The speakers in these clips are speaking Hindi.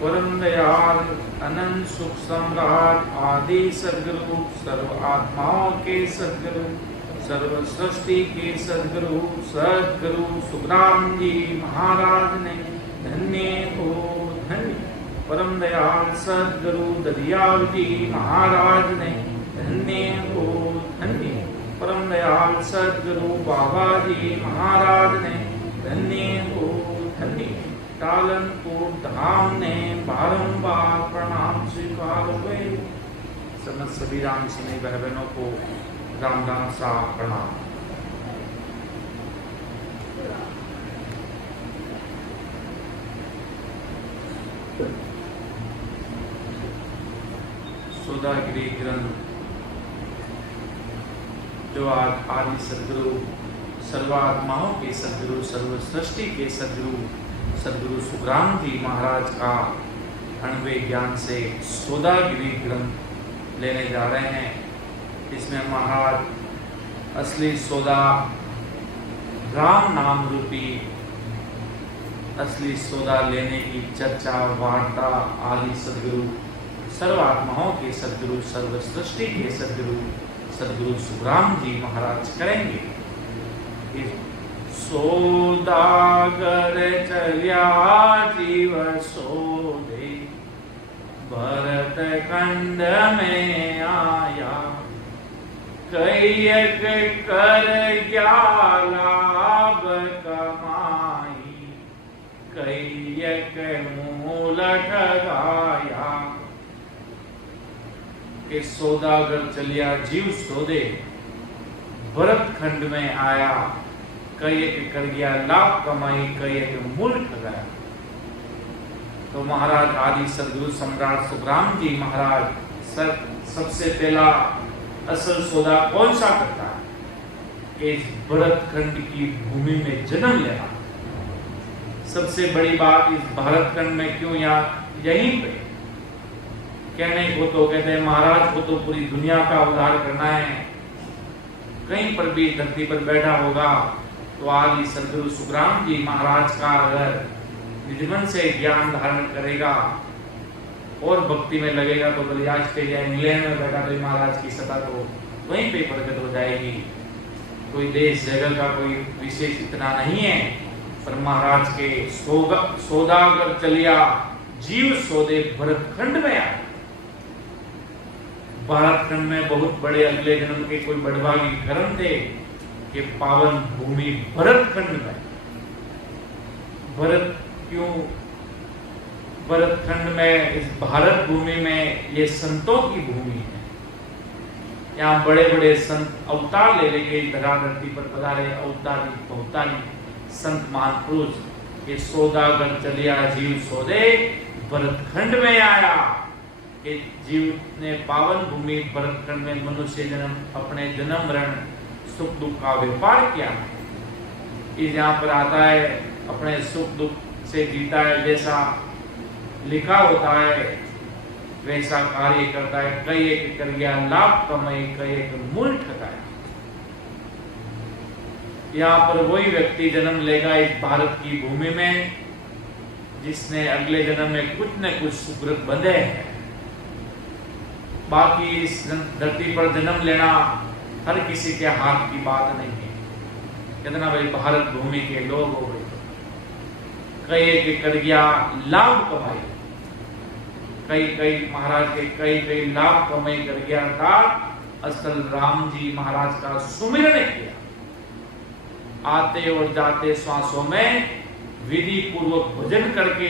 परम दयाल अनंत सुख सम्राट आदि सदगुरु सर्व आत्माओं के सदगुरु सर्व सृष्टि के सदगुरु सदगुरु सुखराम जी महाराज ने धन्य हो धन्य। परम दयाल सदगुरु ददियाल जी महाराज ने धन्य हो धन्य। परम दयाल सदगुरु बाबा जी महाराज ने धन्य हो धन्य। टालनपुर धाम ने बारंबार प्रणाम स्वीकार हुए। समस्त सभी राम स्नेही भाई बहनों को राम राम सा प्रणाम। सौदागिरी ग्रंथ जो आज आदि सदगुरु सर्वात्माओं के सदगुरु सर्व सृष्टि के सदगुरु सुखराम जी महाराज का अणवे ज्ञान से सौदागिरी ग्रंथ लेने जा रहे हैं। इसमें महाराज असली सौदा राम नाम रूपी असली सौदा लेने की चर्चा वार्ता आदि सदगुरु सर्वात्माओं के सदगुरु सर्व सृष्टि के सदगुरु सुखराम जी महाराज करेंगे। सौदागर चलिया जीव सोदे भरत खंड में आया कैयक कर गया लाभ कमाई कैयक मूल ठगाया। के सौदागर चलिया जीव सोदे भरत खंड में आया कैयक कर गया लाभ कमाई कैयक मूल ठगाया। तो महाराज आदि सदगुरु सम्राट सुखराम जी महाराज सबसे पहला असल सौदा कौन सा करता है? इस भरत खंड की भूमि में जन्म लेना। सबसे बड़ी बात इस भारत खंड में क्यों यहाँ यहीं पे कहने को तो कहते हैं महाराज को तो पूरी दुनिया का उद्धार करना है। कहीं पर भी धरती पर बैठा होगा तो आदि सदगुरु सुखराम जी महाराज का अगर निजमन से ज्ञान धारण करेगा और भक्ति में लगेगा तो बल्कि आज के लिए इंग्लैंड में बैठा तो महाराज की सत्ता तो वहीं पे प्रकट हो जाएगी। कोई देश जगह का कोई विशेष इतना नहीं है, पर महाराज के सौदागर चलिया जीव सौदे भरत खंड में आए। भारत खंड में बहुत बड़े अगले जन्म के कोई बड़भागी कर्म थे कि पावन भूमि भरत खंड में। भरत क्यों भरत खंड में इस भारत भूमि में ये संतों की भूमि है। यहाँ बड़े बड़े संत अवतार ले लेके धरा धरती पर पधारे अवतारी बहुतारी संत महापुरुष। ये सौदागर चलिया जीव सौदे भरत खंड में आया कि जीव ने पावन भूमि भरत खंड में मनुष्य जन्म अपने जन्म मरण सुख दुख का व्यापार किया। इस यहाँ पर आता है अपने सुख दुख से जीता है, जैसा लिखा होता है वैसा कार्य करता है। कई एक कर गया लाभ कमाई कई एक मूल ठगाया। यहाँ पर वही व्यक्ति जन्म लेगा इस भारत की भूमि में जिसने अगले जन्म में कुछ न कुछ सुकृत बंधे हैं। बाकी इस धरती पर जन्म लेना हर किसी के हाथ की बात नहीं है। कितना भाई भारत भूमि के लोग हो गए कई एक कर गया लाभ कमाई कई महाराज के कई लाभ कमाई कर गया था। असल राम जी महाराज का सुमिरन किया। आते और जाते श्वासों में विधि पूर्वक भजन करके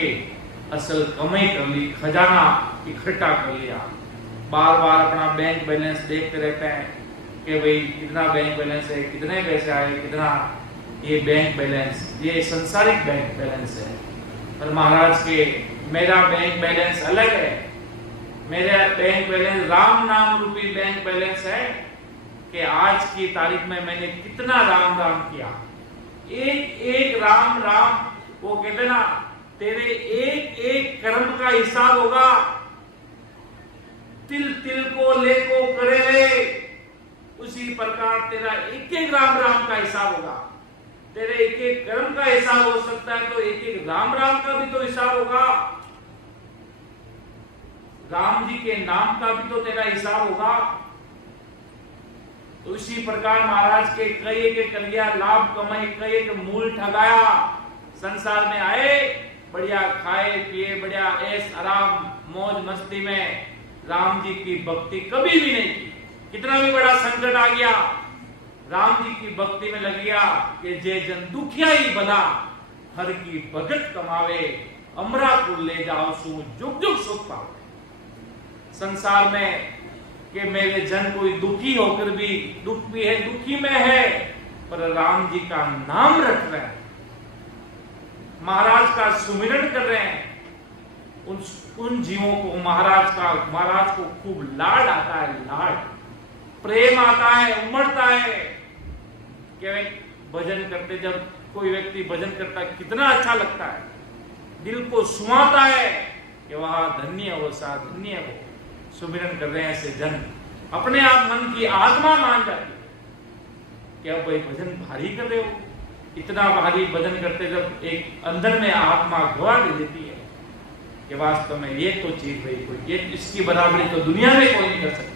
असल कमाई कर ली, खजाना इकट्ठा कर लिया। बार बार अपना बैंक बैलेंस देखते रहते हैं कि भाई कितना बैंक बैलेंस है, कितने पैसे आए, कितना ये बैंक बैलेंस, ये संसारिक बैंक बैलेंस है। पर महाराज के मेरा बैंक बैलेंस अलग है। मेरा बैंक बैलेंस राम नाम रूपी बैंक बैलेंस है कि आज की तारीख में मैंने कितना राम राम किया। एक एक राम राम, वो कहते ना तेरे एक एक कर्म का हिसाब होगा। तिल तिल को ले को करे ले, उसी प्रकार तेरा एक एक राम राम का हिसाब होगा। तेरे एक एक कर्म का हिसाब हो सकता है तो एक एक राम राम का भी तो हिसाब होगा। राम जी के नाम का भी तो तेरा हिसाब होगा। तो इसी प्रकार महाराज के कई के कलिया लाभ कमाई, कई के मूल ठगाया, संसार में आए, बढ़िया खाए पिए, बढ़िया ऐश आराम मौज मस्ती में राम जी की भक्ति कभी भी नहीं की। कितना भी बड़ा संकट आ गया, राम जी की भक्ति में लग गया कि जे जन दुखिया ही भला, हर की भगत कमावे, अमरापुर ले जाओ सु जुग जुग सुख पावे। संसार में कि मेरे जन कोई दुखी होकर भी, दुख भी है, दुखी में है, पर राम जी का नाम रख रहे हैं, महाराज का सुमिरन कर रहे हैं, उन जीवों को महाराज को खूब लाड आता है, लाड प्रेम आता है, उमड़ता है। क्या भजन करते, जब कोई व्यक्ति भजन करता है कितना अच्छा लगता है, दिल को सुहाता है कि वह धन्य हो, सा धन्य हो, सुमिरन कर रहे हैं ऐसे जन। अपने आप मन की आत्मा मान जाती है कि अब भाई भजन भारी कर रहे हो, इतना भारी भजन करते जब एक अंदर में आत्मा गवा दे देती है कि वास्तव में ये तो चीज भाई कोई, ये इसकी बराबरी तो दुनिया में कोई नहीं कर सकता।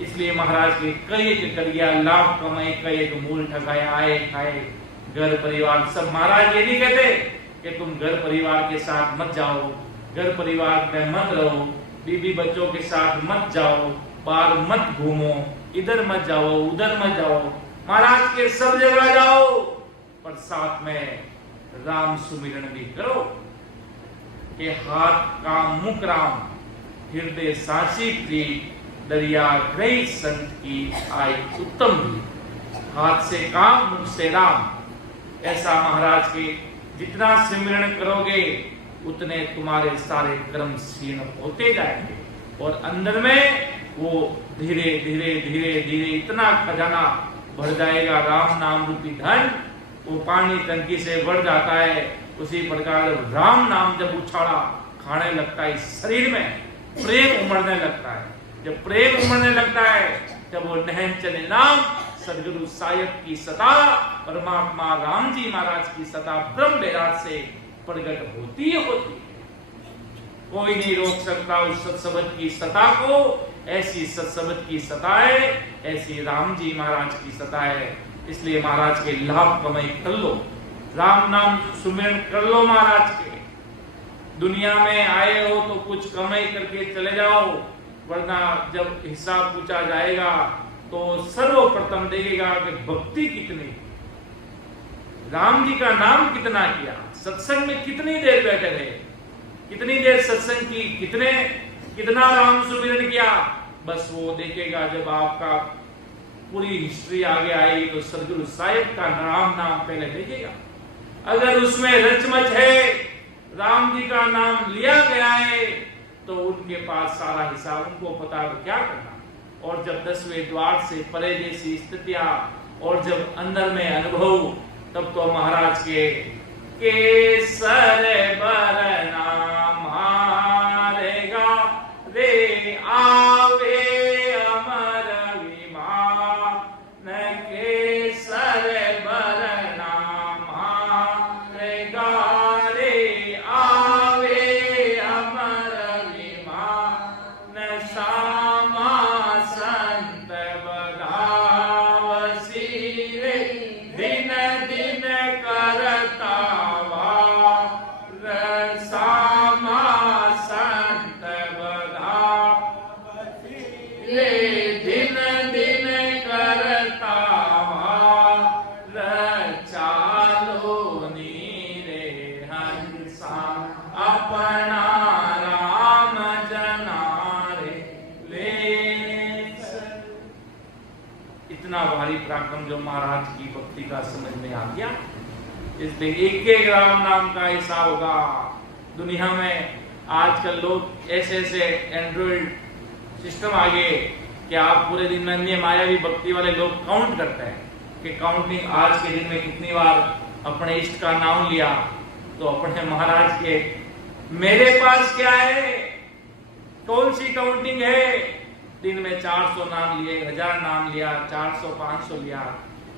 इसलिए महाराज के कई कर गया लाभ कमाए, कई मूल ठगाया, आए खाए, घर परिवार सब। महाराज ये नहीं कहते कि तुम घर परिवार के साथ मत जाओ, घर परिवार में मत रहो, बीबी बच्चों के साथ मत जाओ, बाहर मत घूमो, इधर मत जाओ, उधर मत जाओ, महाराज के सब जगह जाओ, पर साथ में राम सुमिरन भी करो कि हाथ का मुख राम, हृदय साची प्रीत, दरिया ग्रही संत की आई उत्तम भी। हाथ से काम, मुख से राम, ऐसा महाराज के जितना सिमरन करोगे उतने तुम्हारे सारे कर्म क्षीण होते जाएंगे, और अंदर में वो धीरे धीरे धीरे धीरे इतना खजाना भर जाएगा, राम नाम रूपी धन, वो पानी टंकी से बढ़ जाता है। उसी प्रकार राम नाम जब उछाला खाने लगता है, शरीर में प्रेम उमड़ने लगता है। जब प्रेम उमड़ने लगता है तब वो नहन चले नाम, सदगुरु साहिब की सता, परमात्मा राम जी महाराज की सता ब्रह्म बैराग से प्रकट होती है। कोई नहीं रोक सकता उस सत्सबद की सता को। ऐसी सत्सबद की सता है, ऐसी राम जी महाराज की सता है। इसलिए महाराज के लाभ कमाई कर लो, राम नाम सुमिरन कर लो महाराज के। दुनिया में आए हो तो कुछ कमाई करके चले जाओ, वरना जब हिसाब पूछा जाएगा तो सर्वप्रथम देखेगा कि भक्ति कितनी, राम जी का नाम कितना किया, सत्संग में कितनी देर बैठे रहे, कितनी देर सत्संग की, कितना राम सुमिरन किया। बस वो देखेगा जब आपका पूरी हिस्ट्री आगे आएगी तो सदगुरु साहिब का नाम पहले देखेगा। अगर उसमें रचमच है, राम जी का नाम लिया गया है, तो उनके पास सारा हिसाब, उनको पता है क्या करना। और जब 10वें द्वार से परे जैसी स्थितियां और जब अंदर में अनुभव, तब तो महाराज के केसर बरना मारेगा रे आवे अमर विमान, केसर बरना मारेगा रे आवे अमर विमान, सामा संत बधावसी रे दिन दिन करता पराक्रम जो महाराज की भक्ति का समझ में आ गया। इसलिए एक एक राम नाम का ऐसा होगा। दुनिया में आजकल लोग ऐसे एंड्रॉइड सिस्टम आ गए कि आप पूरे दिन में अन्य मायावी भक्ति वाले लोग काउंट करते हैं कि काउंटिंग आज के दिन में कितनी बार अपने इष्ट का नाम लिया। तो अपने महाराज के, मेरे पास क्या है, कौन सी काउंटिंग है? दिन में 400 नाम लिए, 1000 नाम लिया, 400 500 लिया।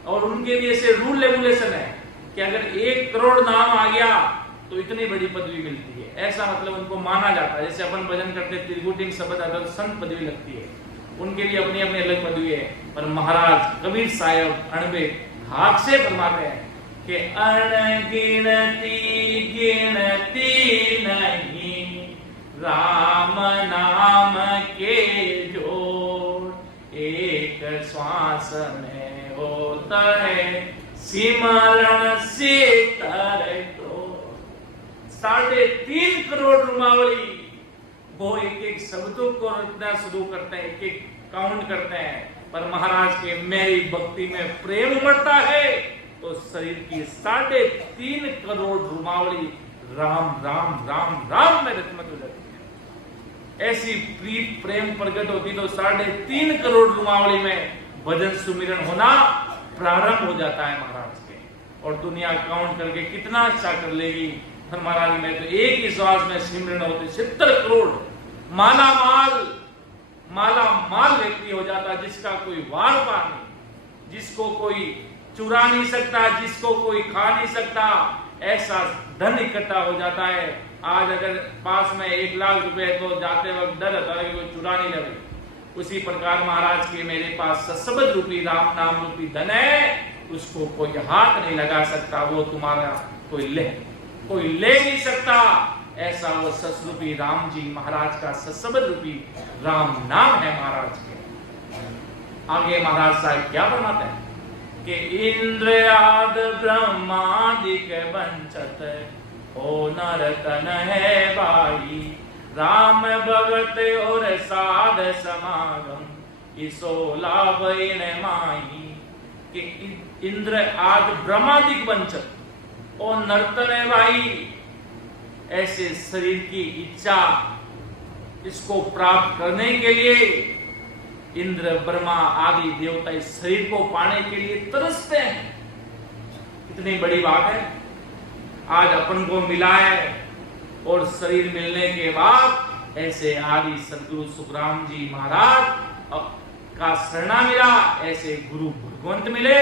और उनके लिए ऐसे रूल रेगुलेशन है कि अगर 1 करोड़ नाम आ गया तो इतनी बड़ी पदवी मिलती है, ऐसा मतलब उनको माना जाता है। जैसे अपन भजन करते त्रिगुटिम शब्द अगर संत पदवी लगती है, उनके लिए अपनी अपनी अलग पदवी है। पर महाराज कबीर साहब अणबे हाथ से फरमाते हैं कि अनगिनती गिनती नहीं राम नाम के जोड़, एक श्वास में होता है सिमरण से तरह। 3.5 करोड़ रुमावली वो एक एक शब्दों को इतना शुरू करते हैं, एक एक काउंट करते हैं। पर महाराज के मेरी भक्ति में प्रेम उमड़ता है तो शरीर की 3.5 करोड़ रुमावली राम राम राम राम में रचमत हो जाती है। ऐसी प्रीत प्रेम प्रकट होती तो 3.5 करोड़ रुमावली में भजन सुमिरन होना प्रारंभ हो जाता है महाराज के। और दुनिया काउंट करके कितना अच्छा कर लेगी। महाराज में तो एक ही श्वास में सिमरन होते 70 करोड़ माला माल व्यक्ति हो जाता, जिसका कोई वार पार नहीं, जिसको कोई चुरा नहीं सकता, जिसको कोई खा नहीं सकता, ऐसा धन इकट्ठा हो जाता है। आज अगर पास में 1 लाख रुपए तो जाते वक्त डर होता है कि कोई चुरा नहीं लगे। उसी प्रकार महाराज के मेरे पास सशब्द रूपी राम नाम रूपी धन है, उसको कोई हाथ नहीं लगा सकता, वो तुम्हारा कोई ले नहीं सकता। ऐसा वो ससरूपी राम जी महाराज का सशब्द रूपी राम नाम है महाराज के। आगे महाराज साहब क्या फरमाते हैं कि इंद्र आदि ब्रह्मादिक बंचत हो नर तन है भाई, राम भगत और साध समागम इसो लाभ माई। कि इंद्र आदि ब्रह्मादिक बंचत और नर्तन है भाई, ऐसे शरीर की इच्छा इसको प्राप्त करने के लिए इंद्र ब्रह्मा आदि देवता इस शरीर को पाने के लिए तरसते हैं। कितनी बड़ी बात है, आज अपन को मिला है और शरीर मिलने के बाद ऐसे आदि सदगुरु सुखराम जी महाराज का शरणा मिला, ऐसे गुरु भगवंत मिले,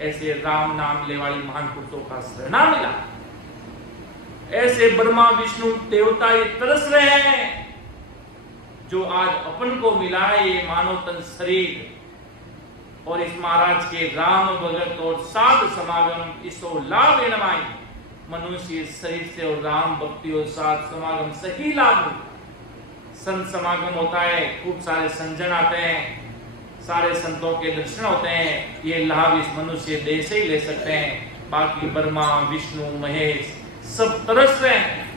ऐसे राम नाम ले वाली महान पुरुषों का शरणा मिला। ऐसे ब्रह्मा विष्णु देवता ये तरस रहे हैं जो आज अपन को मिला है ये मानव तन शरीर। और इस महाराज के राम भगत और साध समागम इसो लाभ एनमाई, मनुष्य शरीर से और राम भक्ति और साध समागम सही लाभ। संत समागम होता है, खूब सारे संजन आते हैं, सारे संतों के दर्शन होते हैं, ये लाभ इस मनुष्य देह से ही ले सकते हैं। बाकी ब्रह्मा विष्णु महेश सब तरस रहे हैं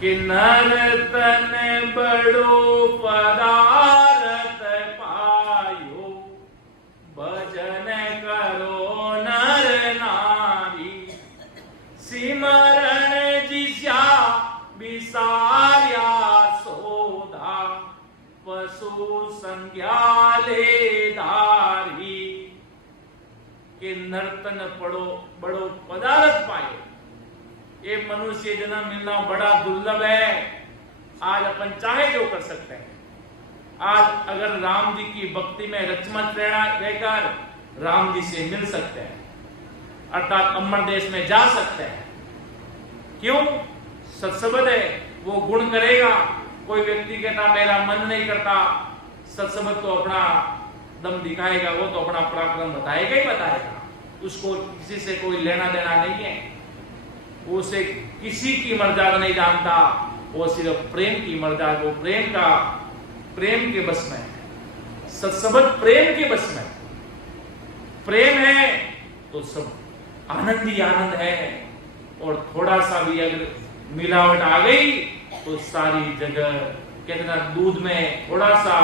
कि नर्तन बड़ो पदारथ पायो, भजन करो नर नारी, सिमरन जिस्या विसार्या सोधा, पशु संज्ञा ले धारी। के नर्तन पड़ो बड़ो पदारथ पायो, ये मनुष्य जन्म मिलना बड़ा दुर्लभ है। आज अपन चाहे जो कर सकते हैं। आज अगर राम जी की भक्ति में रचमत रहकर राम जी से मिल सकते हैं, अर्थात अमर देश में जा सकते हैं। क्यों? सत्सबद है, वो गुण करेगा। कोई व्यक्ति कहता मेरा मन नहीं करता, सत्सबद तो अपना दम दिखाएगा, वो तो अपना पराक्रम बताएगा ही बताएगा। उसको किसी से कोई लेना देना नहीं है, वो उसे किसी की मर्यादा नहीं जानता, वो सिर्फ प्रेम की मर्यादा, वो प्रेम के बस में है। सत्सबद प्रेम के बस में, प्रेम है तो सब आनंद ही आनंद है। और थोड़ा सा भी अगर मिलावट आ गई तो सारी जगह, कितना दूध में थोड़ा सा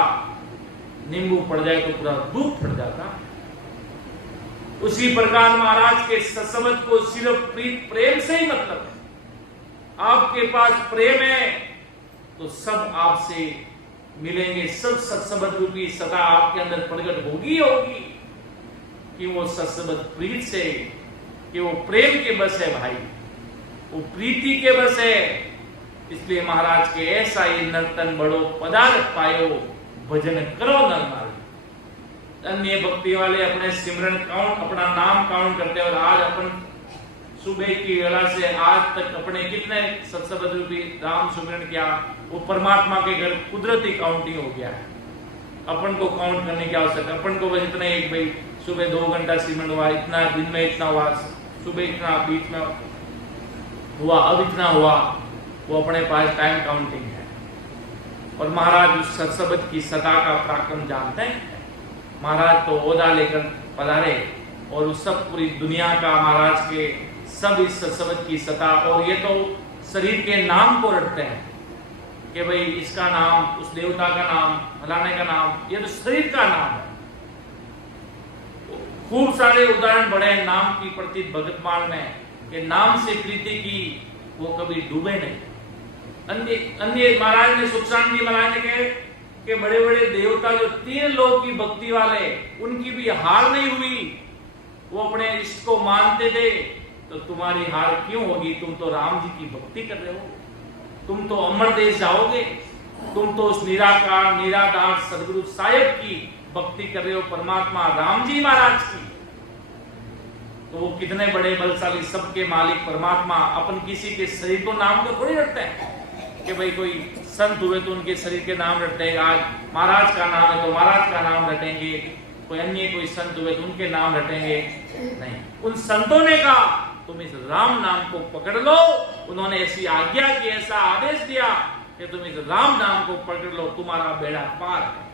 नींबू पड़ जाए तो पूरा दूध फट जाता। उसी प्रकार महाराज के सत्सबद को सिर्फ प्रेम से ही मतलब है। आपके पास प्रेम है तो सब आपसे मिलेंगे, सब सत्सबद रूपी सदा आपके अंदर प्रकट होगी कि वो सत्सबद प्रीत से, कि वो प्रेम के बस है भाई, वो प्रीति के बस है। इसलिए महाराज के ऐसा ही नर्तन बड़ो पदार्थ पायो, भजन करो नर नारी। अन्य भक्ति वाले अपने सिमरन काउंट, अपना नाम काउंट करते हैं, और आज अपन सुबह की वेला से आज तक अपने कितने सत्सबद रूपी राम सुमिरन किया, वो परमात्मा के घर कुदरती काउंटिंग हो गया है। अपन को काउंट करने की आवश्यकता, अपन को बस इतना एक भाई सुबह 2 घंटा सिमरन हुआ, इतना दिन में इतना हुआ, सुबह इतना, बीच में हुआ, अब इतना हुआ, वो अपने पास टाइम काउंटिंग है। और महाराज उस सत्सबद की सता का पराक्रम जानते हैं। महाराज तो ओहदा लेकर पधारे और उस सब पूरी दुनिया का महाराज के सब इस सत्सबद की सता, और ये तो शरीर के नाम को रटते हैं कि भाई इसका नाम, उस देवता का नाम, फलाने का नाम, ये तो शरीर का नाम है। खूब सारे उदाहरण बड़े नाम की प्रति भगतमान में कि नाम से प्रीति की वो कभी डूबे नहीं। अन्य महाराज ने, सुखशांत जी महाराज ने कहे कि बड़े बड़े देवता जो 3 लोक की भक्ति वाले, उनकी भी हार नहीं हुई, वो अपने इष्ट को मानते थे। तो तुम्हारी हार क्यों होगी? तुम तो राम जी की भक्ति कर रहे हो, तुम तो अमर देश जाओगे, तुम तो उस निराकार निराधार सदगुरु साहिब की भक्ति कर रहे हो, परमात्मा राम जी महाराज की। तो वो कितने बड़े बलशाली, सबके मालिक परमात्मा अपन किसी के शरीर को नाम को थोड़ी रखते हैं कि भाई कोई संत हुए तो उनके शरीर के नाम रटते हैं, आज महाराज का नाम है तो महाराज का नाम रटेंगे, कोई अन्य कोई संत हुए तो उनके नाम रटेंगे। नहीं, उन संतों ने कहा तुम इस राम नाम को पकड़ लो। उन्होंने ऐसी आज्ञा की, ऐसा आदेश दिया कि तुम इस राम नाम को पकड़ लो, तुम्हारा बेड़ा पार है,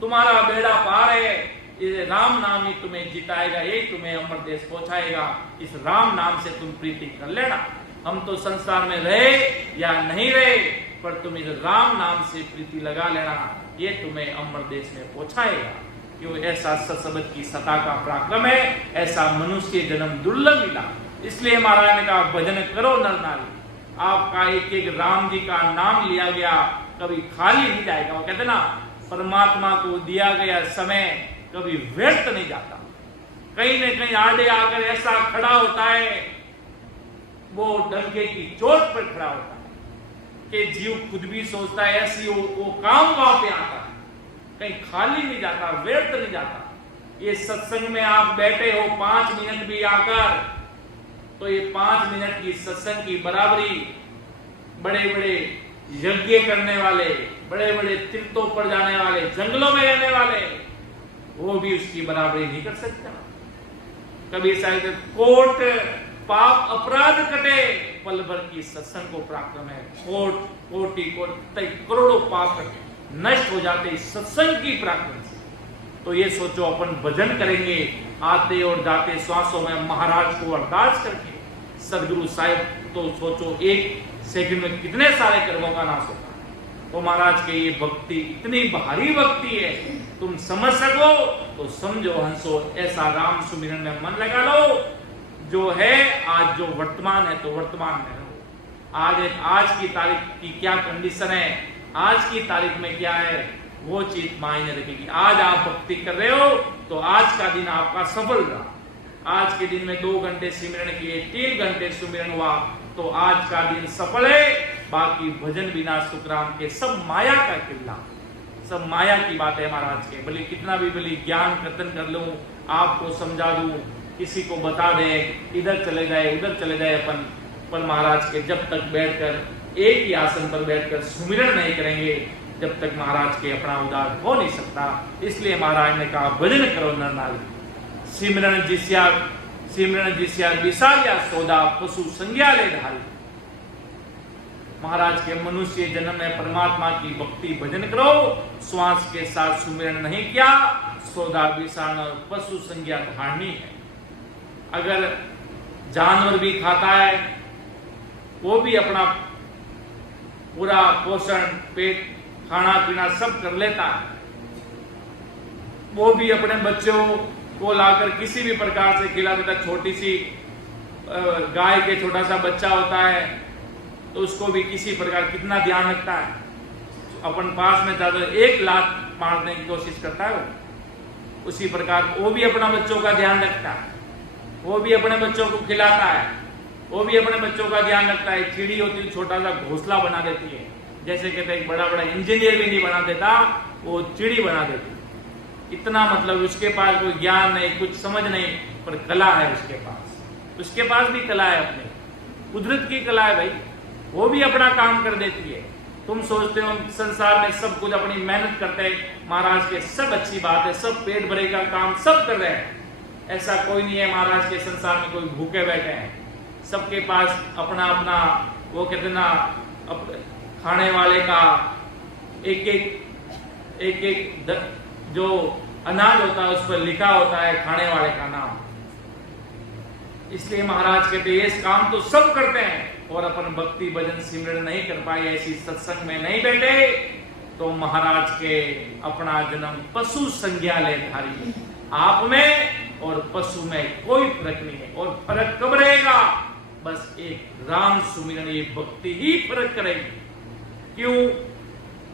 तुम्हारा बेड़ा पार है। ये राम नाम ही तुम्हें जिताएगा, एक तुम्हें अमर देश पहुंचाएगा। इस राम नाम से तुम प्रीति कर लेना। हम तो संसार में रहे या नहीं रहे, पर तुम इस राम नाम से प्रीति लगा लेना, ये तुम्हें अमर देश में पहुंचाएगा। क्यों? ऐसा सत्सबद की सता का पराक्रम है, ऐसा मनुष्य जन्म दुर्लभ मिला। इसलिए महाराज ने कहा भजन करो नर नारी। आपका एक एक राम जी का नाम लिया गया कभी खाली नहीं जाएगा। वो कहते ना, परमात्मा को दिया गया समय कभी व्यर्थ नहीं जाता। कहीं न कहीं आड़े आकर ऐसा खड़ा होता है, वो डंके की चोट पर खड़ा होता है कि जीव खुद भी सोचता है ऐसी वो काम वहां पे आता है, कहीं खाली नहीं जाता, व्यर्थ नहीं जाता। ये सत्संग में आप बैठे हो 5 मिनट भी आकर, तो ये 5 मिनट की सत्संग की बराबरी बड़े बड़े यज्ञ करने वाले, बड़े बड़े तीर्थों पर जाने वाले, जंगलों में रहने वाले, वो भी उसकी बराबरी नहीं कर सकता। कभी शायद कोट पाप अपराध कटे, पल भर की सत्संग को पराक्रम है। कोटि करोड़ों पाप नष्ट हो जाते इस सत्संग की पराक्रम से। तो ये सोचो, अपन भजन करेंगे आते और जाते श्वासों में, महाराज को अरदास करके सदगुरु साहिब, तो सोचो 1 सेकंड में कितने सारे कर्मों का नाश होता है। तो महाराज के ये भक्ति इतनी भारी भक्ति है, तुम समझ सको तो समझो हंसो। ऐसा राम सुमिरन में मन लगा लो। जो है आज, जो वर्तमान है तो वर्तमान में रहो। आज की तारीख की क्या कंडीशन है, आज की तारीख में क्या है, वो चीज मायने रखेगी। आज आप भक्ति कर रहे हो तो आज का दिन आपका सफल रहा। आज के दिन में 2 घंटे सिमरन किए, 3 घंटे सुमिरन हुआ, तो आज का दिन सफल है। बाकी भजन बिना सुखराम के सब माया का किल्ला, सब माया की बात है महाराज के। भले कितना भी भले ज्ञान कीर्तन कर लूं, आपको समझा दूं, किसी को बता दे, इधर चले जाए उधर चले जाए अपन, पर महाराज के जब तक बैठकर एक ही आसन पर बैठकर सुमिरन नहीं करेंगे, जब तक महाराज के अपना उद्धार हो नहीं सकता। इसलिए महाराज ने कहा भजन करो नर नारी। सिमरन जिस्या विसारिया सौदा, पशु संज्ञा ले ढाली। महाराज के मनुष्य जन्म में परमात्मा की भक्ति भजन करो, श्वास के साथ सुमिरन नहीं किया, सौदा विसारना, पशु संज्ञा धारणी है। अगर जानवर भी खाता है, वो भी अपना पूरा पोषण, पेट, खाना पीना सब कर लेता है, वो भी अपने बच्चों को लाकर किसी भी प्रकार से खिला देता। छोटी सी गाय के छोटा सा बच्चा होता है तो उसको भी किसी प्रकार कितना ध्यान रखता है। अपन पास में ज्यादा 1 लाख मारने की कोशिश करता है वो, उसी प्रकार वो भी अपना बच्चों का ध्यान रखता है, वो भी अपने बच्चों को खिलाता है, वो भी अपने बच्चों का ध्यान रखता है। चिड़ी होती है, छोटा सा घोंसला बना देती है, जैसे कहते हैं बड़ा बड़ा इंजीनियर भी नहीं बना देता, वो चिड़ी बना देती। इतना मतलब उसके पास कोई ज्ञान नहीं, कुछ समझ नहीं, पर कला है उसके पास। उसके पास भी कला है, अपनी कुदरत की कला है भाई, वो भी अपना काम कर देती है। तुम सोचते हो संसार में सब कुछ अपनी मेहनत करते हैं महाराज के, सब अच्छी बात है, सब पेट भरे का काम सब कर रहे हैं, ऐसा कोई नहीं है महाराज के संसार में कोई भूखे बैठे हैं। सबके पास अपना अपना वो कहते ना खाने वाले का एक जो अनाज होता है उस पर लिखा होता है खाने वाले का नाम। इसलिए महाराज कहते हैं ये काम तो सब करते हैं और अपन भक्ति भजन सिमरन नहीं कर पाए, ऐसी सत्संग में नहीं बैठे, तो महाराज के अपना जन्म पशु संज्ञा ले धारी। आप में और पशु में कोई फर्क नहीं है, और फर्क कब रहेगा? बस एक राम सुमिरन, ये भक्ति ही फर्क करेगी। क्यों?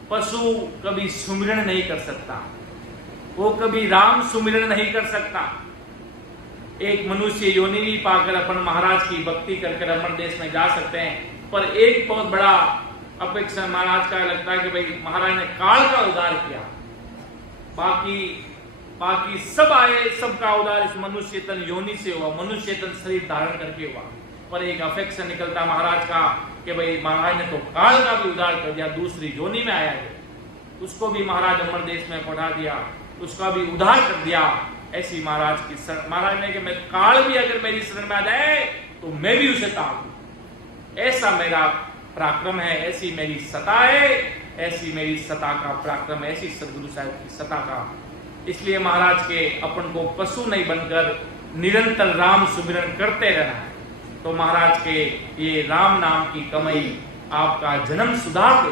पशु कभी सुमिरन नहीं कर सकता, वो कभी राम सुमिरन नहीं कर सकता। एक मनुष्य योनि भी पाकर अपन महाराज की भक्ति करके रमण देश में जा सकते हैं, पर एक बहुत बड़ा अपेक्षा महाराज का लगता है कि भाई महाराज ने काल का उद्धार किया, बाकी सब आए, सबका उद्धार इस मनुष्य तन योनि से हुआ, मनुष्य तन शरीर धारण करके हुआ। पर एक अफेक्शन निकलता महाराज का कि भाई महाराज ने तो काल का भी उद्धार कर दिया, दूसरी योनि में आया है, उसको भी महाराज अमर देश में पढ़ा दिया, उसका भी उद्धार कर दिया। ऐसी महाराज की महाराज ने कि मैं काल भी अगर मेरी शरण में आ जाए तो मैं भी उसे ताकूं, ऐसा मेरा पराक्रम है, ऐसी मेरी सत्ता है, ऐसी मेरी सत्ता का पराक्रम, ऐसी सदगुरु साहब की सत्ता का। इसलिए महाराज के अपन को पशु नहीं बनकर निरंतर राम सुमिरन करते रहना है। तो महाराज के ये राम नाम की कमाई आपका जन्म सुधार दे,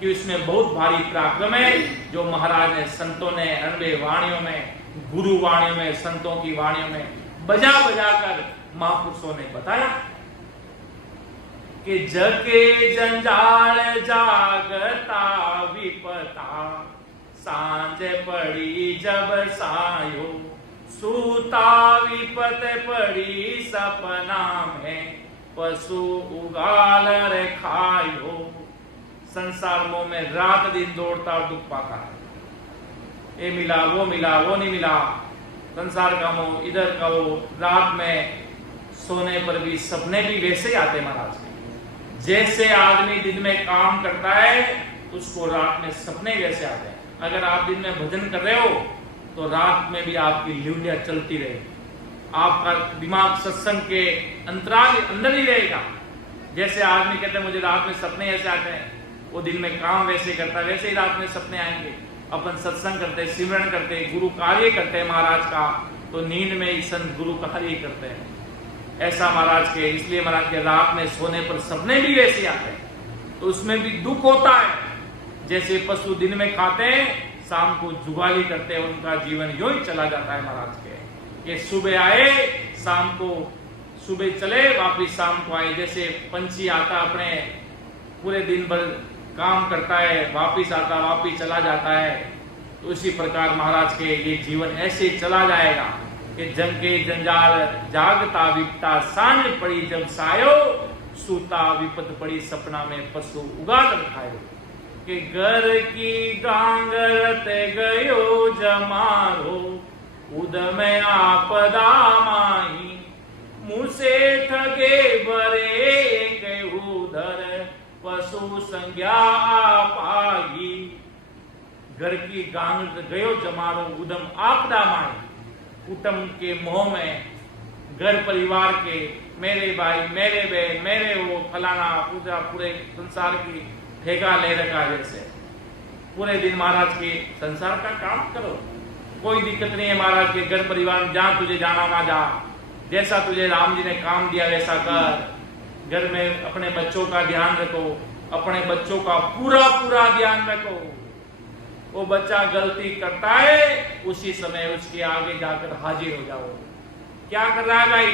कि उसमें बहुत भारी पराक्रम है, जो महाराज ने संतों ने अनबे वाणियों में, गुरु वाणियों में, संतों की वाणियों में बजा बजा कर महापुरुषों ने बताया कि जग के जंजाल जागता विपता, सांझ पड़ी जब सायो, सूता विपत पड़ी सपना में, पशु उगाल रे खायो। संसार मोह में रात दिन दौड़ता और दुख पाता है, ये मिला वो नहीं मिला, संसार का मोह, इधर का वो, रात में सोने पर भी सपने भी वैसे ही आते महाराज के। जैसे आदमी दिन में काम करता है उसको रात में सपने वैसे आते हैं। अगर आप दिन में भजन कर रहे हो तो रात में भी आपकी ल्यूलिया चलती रहेगी, आपका दिमाग सत्संग के अंतराल अंदर ही रहेगा। जैसे आदमी कहते हैं मुझे रात में सपने ऐसे आते हैं, वो दिन में काम वैसे करता है, वैसे ही रात में सपने आएंगे। अपन सत्संग करते, सिमरन करते, गुरु कार्य करते हैं महाराज का, तो नींद में ही संत गुरु कार्य करते हैं। ऐसा महाराज के, इसलिए महाराज के रात में सोने पर सपने भी वैसे आते हैं, तो उसमें भी दुख होता है। जैसे पशु दिन में खाते हैं, शाम को जुगाली करते हैं, उनका जीवन यूं ही चला जाता है महाराज के। ये सुबह आए, शाम को सुबह चले, वापिस शाम को आए। जैसे पंछी आता अपने पूरे दिन भर काम करता है, वापिस आता, वापिस चला जाता है, तो उसी प्रकार महाराज के ये जीवन ऐसे चला जाएगा कि जंग के जंजाल जागता विपता, सांझ पड़ी जब सायो, सूता विपत पड़ी सपना में, पशु उगाड़ खायो। कि घर की गांगरत गयो जमारो, उदम आपदा माही, मुसे ठगे बरे के उधर, पशु संज्ञा पाही। घर की गांग गयो जमारो, उदम आपदा माही, कुटुंब के मोह में, घर परिवार के, मेरे भाई, मेरे बहन, मेरे वो फलाना पूजा, पूरे संसार की ठेका ले रखा। जैसे पूरे दिन महाराज के संसार का काम करो, कोई दिक्कत नहीं है महाराज के। घर परिवार में जहां तुझे जाना वहां जा, जैसा तुझे राम जी ने काम दिया वैसा कर। घर में अपने बच्चों का ध्यान रखो, अपने बच्चों का पूरा पूरा ध्यान रखो। वो बच्चा गलती करता है, उसी समय उसके आगे जाकर हाजिर हो जाओ। क्या कर रहा है भाई,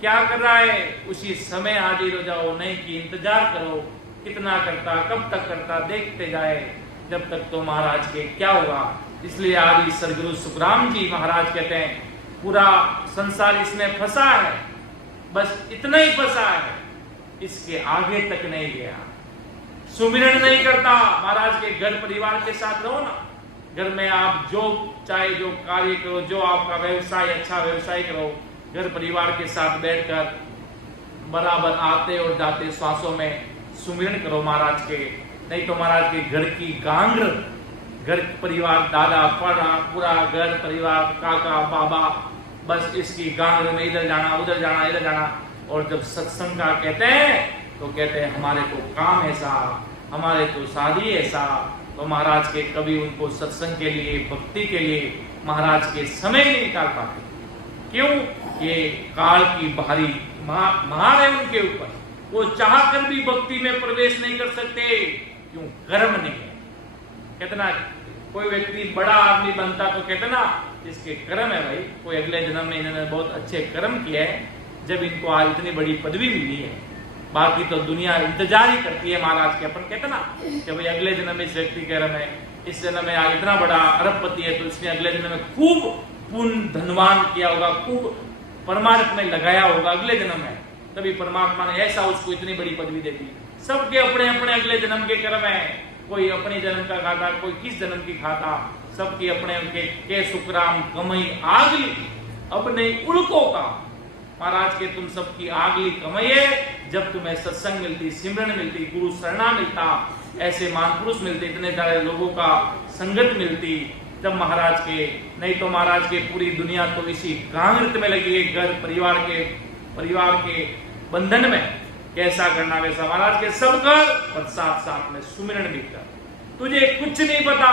क्या कर रहा है, उसी समय हाजिर हो जाओ, नहीं कि इंतजार करो कितना करता, कब तक करता, देखते जाए जब तक। तो महाराज के क्या होगा। इसलिए आदि सदगुरु सुखराम जी महाराज कहते हैं पूरा संसार इसमें फंसा है, बस इतना ही फंसा है, इसके आगे तक नहीं गया। सुमिरन नहीं करता। महाराज के घर परिवार के साथ रहो ना, घर में आप जो चाहे जो कार्य करो, जो आपका व्यवसाय अच्छा व्यवसाय करो, घर परिवार के साथ बैठकर बराबर आते और जाते श्वासों में सुमिरन करो महाराज के। नहीं तो महाराज के घर की गांग्र, घर परिवार, दादा पड़ा पूरा घर परिवार, काका बाबा, बस इसकी गांग्र में इधर जाना उधर जाना इधर जाना। और जब सत्संग का कहते हैं तो कहते हैं हमारे तो काम ऐसा, हमारे तो शादी ऐसा। तो महाराज के कभी उनको सत्संग के लिए, भक्ति के लिए महाराज के समय नहीं निकाल पाते। क्यों? ये काल की भारी महार है उनके ऊपर। वो चाह कर भी भक्ति में प्रवेश नहीं कर सकते। क्यों? कर्म नहीं है। कितना कोई व्यक्ति बड़ा आदमी बनता तो कहते ना इसके कर्म है भाई, कोई अगले जन्म में इन्होंने बहुत अच्छे कर्म किए हैं जब इनको आज इतनी बड़ी पदवी मिली है। बाकी तो दुनिया इंतजार ही करती है महाराज के। अपन कहते ना कि भाई अगले जन्म में इस व्यक्ति कर्म है, इस जन्म में आज इतना बड़ा अरबपति है तो इसने अगले जन्म में खूब पुण्य धनवान किया होगा, खूब परमार्थ में लगाया होगा अगले जन्म में, तभी परमात्मा ने ऐसा उसको इतनी बड़ी पदवी दे दी। सबके अपने अपने अगले जन्म के कर्म है। कोई अपने जन्म का खाता, कोई किस जन्म की खाता, सबके अपने उनके के सुखराम कमई आगली अब नहीं उल्को का। महाराज के तुम सबकी आगली कमाई है जब तुम्हें सत्संग मिलती, सिमरन मिलती, गुरु शरणा मिलता, ऐसे महापुरुष मिलते, इतने सारे लोगों का संगत मिलती, जब महाराज के। नहीं तो महाराज के पूरी दुनिया तो इसी गांगृत में लगी है, घर परिवार के बंधन में। कैसा करना वैसा महाराज के सब कर, पर साथ साथ में सुमिरन भी कर। तुझे कुछ नहीं पता,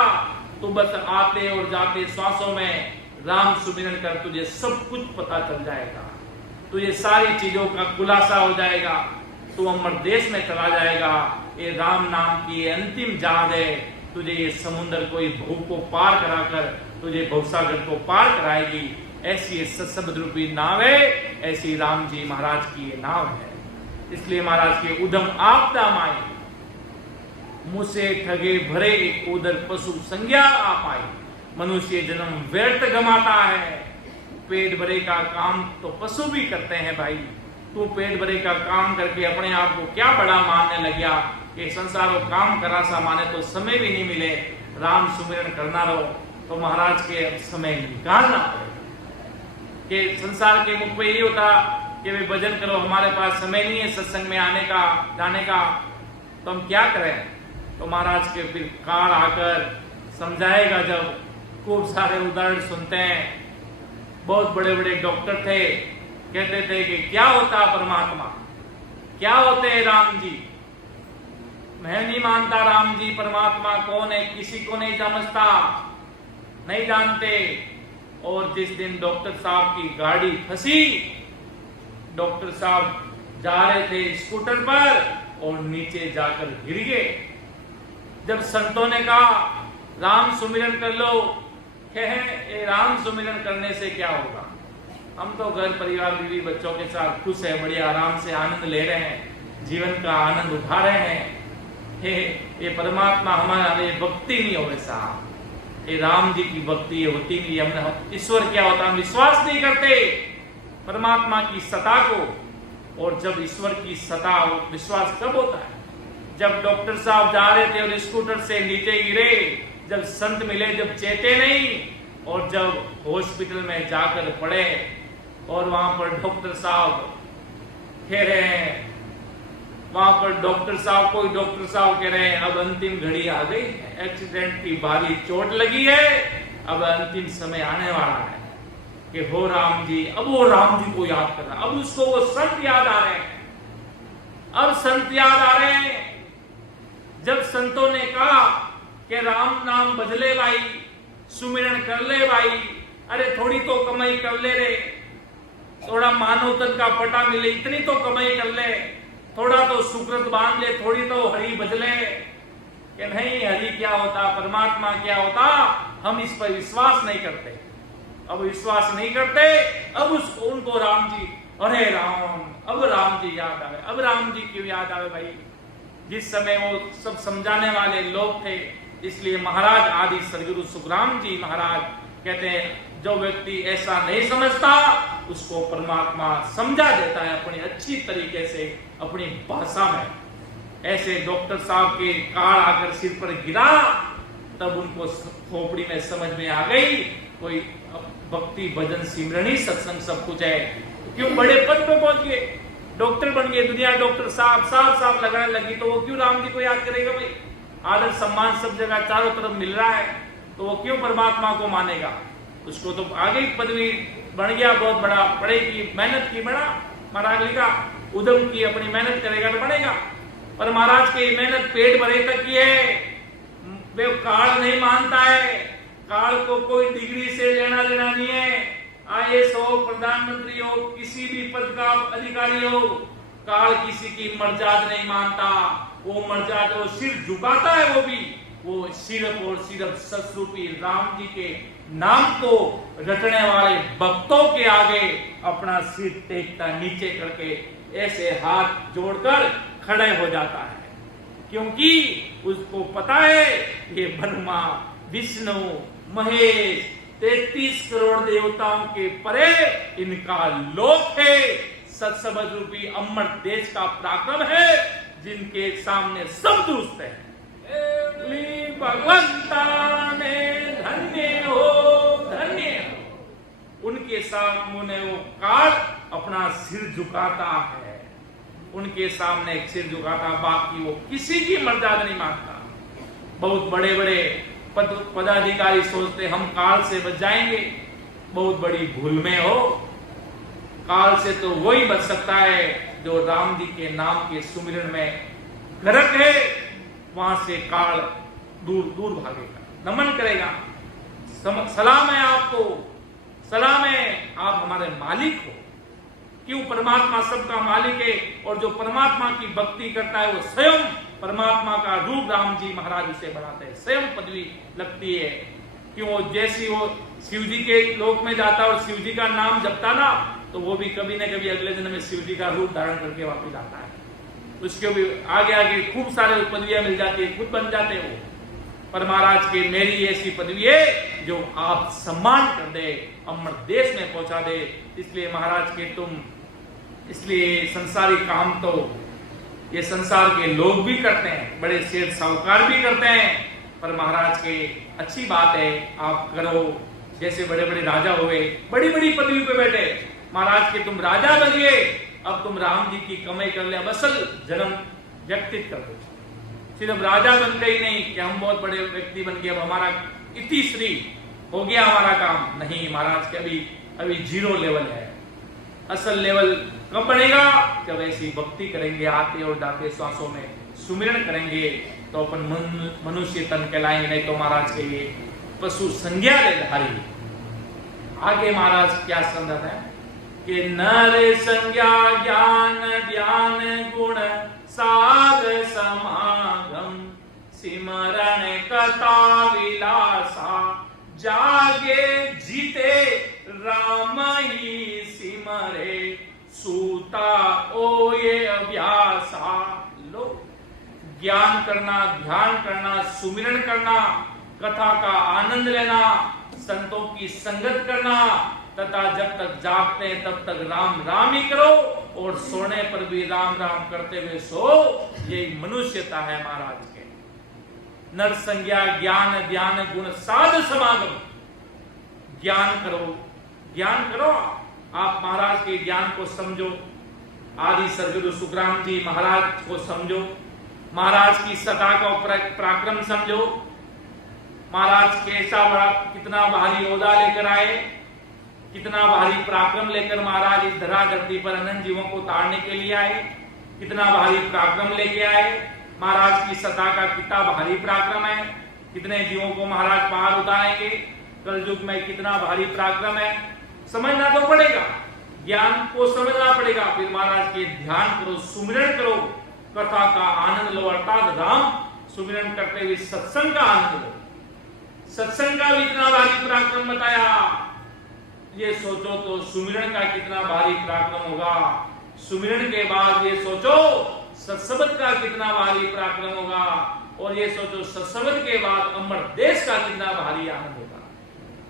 तू बस आते और जाते श्वासों में राम सुमिरन कर, तुझे सब कुछ पता चल जाएगा। तुझे सारी चीजों का खुलासा हो जाएगा। तू अमर देश में चला जाएगा। ये राम नाम की अंतिम जहाज है, तुझे ये समुद्र को, भव को पार कराकर तुझे भवसागर को पार कराएगी। ऐसी ये सत्संग रूपी नाव है, ऐसी राम जी महाराज की ये नाव है। इसलिए महाराज के उदम आपदा माई, मुझसे ठगे भरे एक उदर पशु संज्ञा आप आई। मनुष्य जन्म व्यर्थ गमाता है, पेट भरे का काम तो पशु भी करते हैं भाई। तू पेट भरे का काम करके अपने आप को क्या बड़ा मानने लग गया कि संसार को काम करा सा माने तो समय भी नहीं मिले, राम सुमिरन करना रहो तो महाराज के समय निकालना पड़ेगा। कि संसार के मुख पे यही होता कि वे भजन करो, हमारे पास समय नहीं है सत्संग में आने का जाने का, तो हम क्या करें। तो महाराज के फिर काल आकर समझाएगा। जब खूब सारे उदाहरण सुनते हैं, बहुत बड़े बड़े डॉक्टर थे, कहते थे कि क्या होता परमात्मा, क्या होते हैं राम जी। मैं नहीं मानता राम जी परमात्मा कौन है, किसी को नहीं समझता, नहीं जानते। और जिस दिन डॉक्टर साहब की गाड़ी फंसी, डॉक्टर साहब जा रहे थे स्कूटर पर और नीचे जाकर गिर गए। जब संतों ने कहा राम सुमिरन कर लो, कहे राम सुमिरन करने से क्या होगा, हम तो घर परिवार बीवी बच्चों के साथ खुश है, बढ़िया आराम से आनंद ले रहे हैं, जीवन का आनंद उठा रहे हैं। ये परमात्मा हमारे भक्ति नहीं हो वैसा, ये राम जी की भक्ति होती नहीं। हमने ईश्वर क्या होता हम विश्वास नहीं करते परमात्मा की सत्ता को। और जब ईश्वर की सत्ता विश्वास कब होता है, जब डॉक्टर साहब जा रहे थे और स्कूटर से नीचे गिरे, जब संत मिले, जब चेते नहीं, और जब हॉस्पिटल में जाकर पड़े और वहां पर डॉक्टर साहब कह रहे हैं, वहां पर डॉक्टर साहब कह रहे हैं अब अंतिम घड़ी आ गई, एक्सीडेंट की भारी चोट लगी है, अब अंतिम समय आने वाला है कि हो राम जी। अब वो राम जी को याद कर रहा, अब उसको वो संत याद आ रहे हैं, अब संत याद आ रहे हैं। जब संतों ने कहा कि राम नाम बदले भाई, सुमिरन कर ले भाई, अरे थोड़ी तो कमाई कर ले रे, थोड़ा मानव तन का पटा मिले, इतनी तो कमाई कर ले, थोड़ा तो सुकृत बांध ले, थोड़ी तो हरि बदले। कि नहीं, हरि क्या होता, परमात्मा क्या होता, हम इस पर विश्वास नहीं करते। अब विश्वास नहीं करते, अब उसको उनको राम जी, अरे राम, अब राम जी याद आवे। अब राम जी क्यों याद आवे भाई, जिस समय वो सब समझाने वाले लोग थे। इसलिए महाराज आदि सदगुरु सुखराम जी महाराज कहते हैं जो व्यक्ति ऐसा नहीं समझता उसको परमात्मा समझा देता है अपनी अच्छी तरीके से, अपनी भाषा में। ऐसे डॉक्टर साहब के काल आकर सिर पर गिरा, तब उनको खोपड़ी में समझ में आ गई, कोई भक्ति भजन सिमरन ही सत्संग सब कुछ है। क्यों बड़े पद पे पहुंच गए, डॉक्टर बन गए, दुनिया डॉक्टर साहब लगाने लगी, तो वो क्यों राम जी को याद करेगा भाई? आदर सम्मान सब जगह चारों तरफ मिल रहा है, तो वो क्यों परमात्मा को मानेगा? उसको तो आगे पदवी बन गया, बहुत बड़ा, पढ़े की मेहनत की, बड़ा महाराज लिखा उद्यम की, अपनी मेहनत करेगा तो बनेगा। पर महाराज की मेहनत पेट भरे तक की है, वे काल नहीं मानता है। काल को कोई डिग्री से लेना देना नहीं है। आईएएस हो, प्रधानमंत्री हो, किसी भी पद का अधिकारी हो, काल किसी की मर्यादा नहीं मानता। वो मर्यादा वो सिर झुकाता है, वो सिर्फ और सिर्फ सतरूपी राम जी के नाम को रटने वाले भक्तों के आगे अपना सिर टेकता, नीचे करके ऐसे हाथ जोड़कर खड़े हो जाता है, क्योंकि उसको पता है ये ब्रह्मा विष्णु महेश 33 करोड़ देवताओं के परे इनका लोक है, सत्सबद रूपी अमर देश का पराक्रम है, जिनके सामने सब दुरुस्त है। भगवंता ने धन्य हो, धन्य हो। उनके सामने वो काल अपना सिर झुकाता है, उनके सामने सिर झुकाता, बाकी वो किसी की मर्यादा नहीं मानता। बहुत बड़े बड़े पदाधिकारी सोचते हम काल से बच जाएंगे, बहुत बड़ी भूल में हो। काल से तो वही बच सकता है जो राम जी के नाम के सुमिरन में गर्क है, वहां से काल दूर दूर भागेगा, नमन करेगा। सलाम है आपको, सलाम है, आप हमारे मालिक हो। क्यों? परमात्मा सबका मालिक है, और जो परमात्मा की भक्ति करता है वो स्वयं परमात्मा का रूप राम जी महाराज उसे बनाते हैं, स्वयं पदवी लगती है। क्यों? जैसी वो शिव जी के लोक में जाता और शिव जी का नाम जपता ना, तो वो भी कभी न कभी अगले दिन में शिव जी का रूप धारण करके वापिस आता है। उसके भी आगे आगे खूब सारे पदवियां मिल जाती है, खुद बन जाते हैं वो। पर महाराज के मेरी ऐसी पदवी है जो आप सम्मान कर दे, अमर देश में पहुंचा दे। इसलिए महाराज के तुम, इसलिए संसारी काम तो ये संसार के लोग भी करते हैं, बड़े सेठ साहूकार भी करते हैं, पर महाराज के अच्छी बात है आप करो। जैसे बड़े बड़े राजा हुए, बड़ी बड़ी पदवी पे बैठे, महाराज के तुम राजा बनिए, अब तुम राम जी की कमाई कर ले, असल जन्म व्यक्तित कर दो। सिर्फ राजा बनते ही नहीं कि हम बहुत बड़े व्यक्ति बन गए, अब हमारा इतनी श्री हो गया हमारा काम, नहीं महाराज के अभी 0 लेवल है। असल लेवल कब बढ़ेगा? जब ऐसी भक्ति करेंगे, आते और जाते श्वासों में सुमिरन करेंगे, तो अपन मनुष्य तन कहलाएंगे, नहीं तो महाराज के ये पशु संज्ञा ले धारी। आगे महाराज क्या संदर्भ है कि नर संज्ञा ज्ञान ध्यान गुण साध समागम सिमरण कथा विलासा जागे जीते राम ही सिमरे सूता ओ ये अभ्यासा। लो, ज्ञान करना, ध्यान करना, सुमिरन करना, कथा का आनंद लेना, संतों की संगत करना, तथा जब तक जागते हैं तब तक राम राम ही करो, और सोने पर भी राम राम करते हुए सो। यही मनुष्यता है महाराज के। नर संज्ञा ज्ञान ध्यान गुण साध समागम। ज्ञान करो, ज्ञान करो, आप महाराज के ज्ञान को समझो, आदि सदगुरु सुखराम जी महाराज को समझो, महाराज की सता का पराक्रम समझो, महाराज कैसा बड़ा कितना भारी ओहदा लेकर आए, कितना भारी पराक्रम लेकर महाराज इस धरा धरती पर अनंत जीवों को ताड़ने के लिए आए, कितना भारी पराक्रम लेके आए। महाराज की सता का कितना भारी पराक्रम है, कितने जीवों को महाराज पार उतारेंगे, कलयुग में कितना भारी पराक्रम है, समझना तो पड़ेगा, ज्ञान को समझना पड़ेगा। फिर महाराज के ध्यान करो, सुमिरन करो, कथा का आनंद लो, अर्थात राम सुमिरन करते हुए सत्संग का आनंद लो। सत्संग का भी इतना भारी पराक्रम बताया, ये सोचो तो सुमिरन का कितना भारी पराक्रम होगा। सुमिरन के बाद ये सोचो सत्संग का कितना भारी पराक्रम होगा, और ये सोचो सत्संग के बाद अमर देश का कितना भारी आनंद होगा।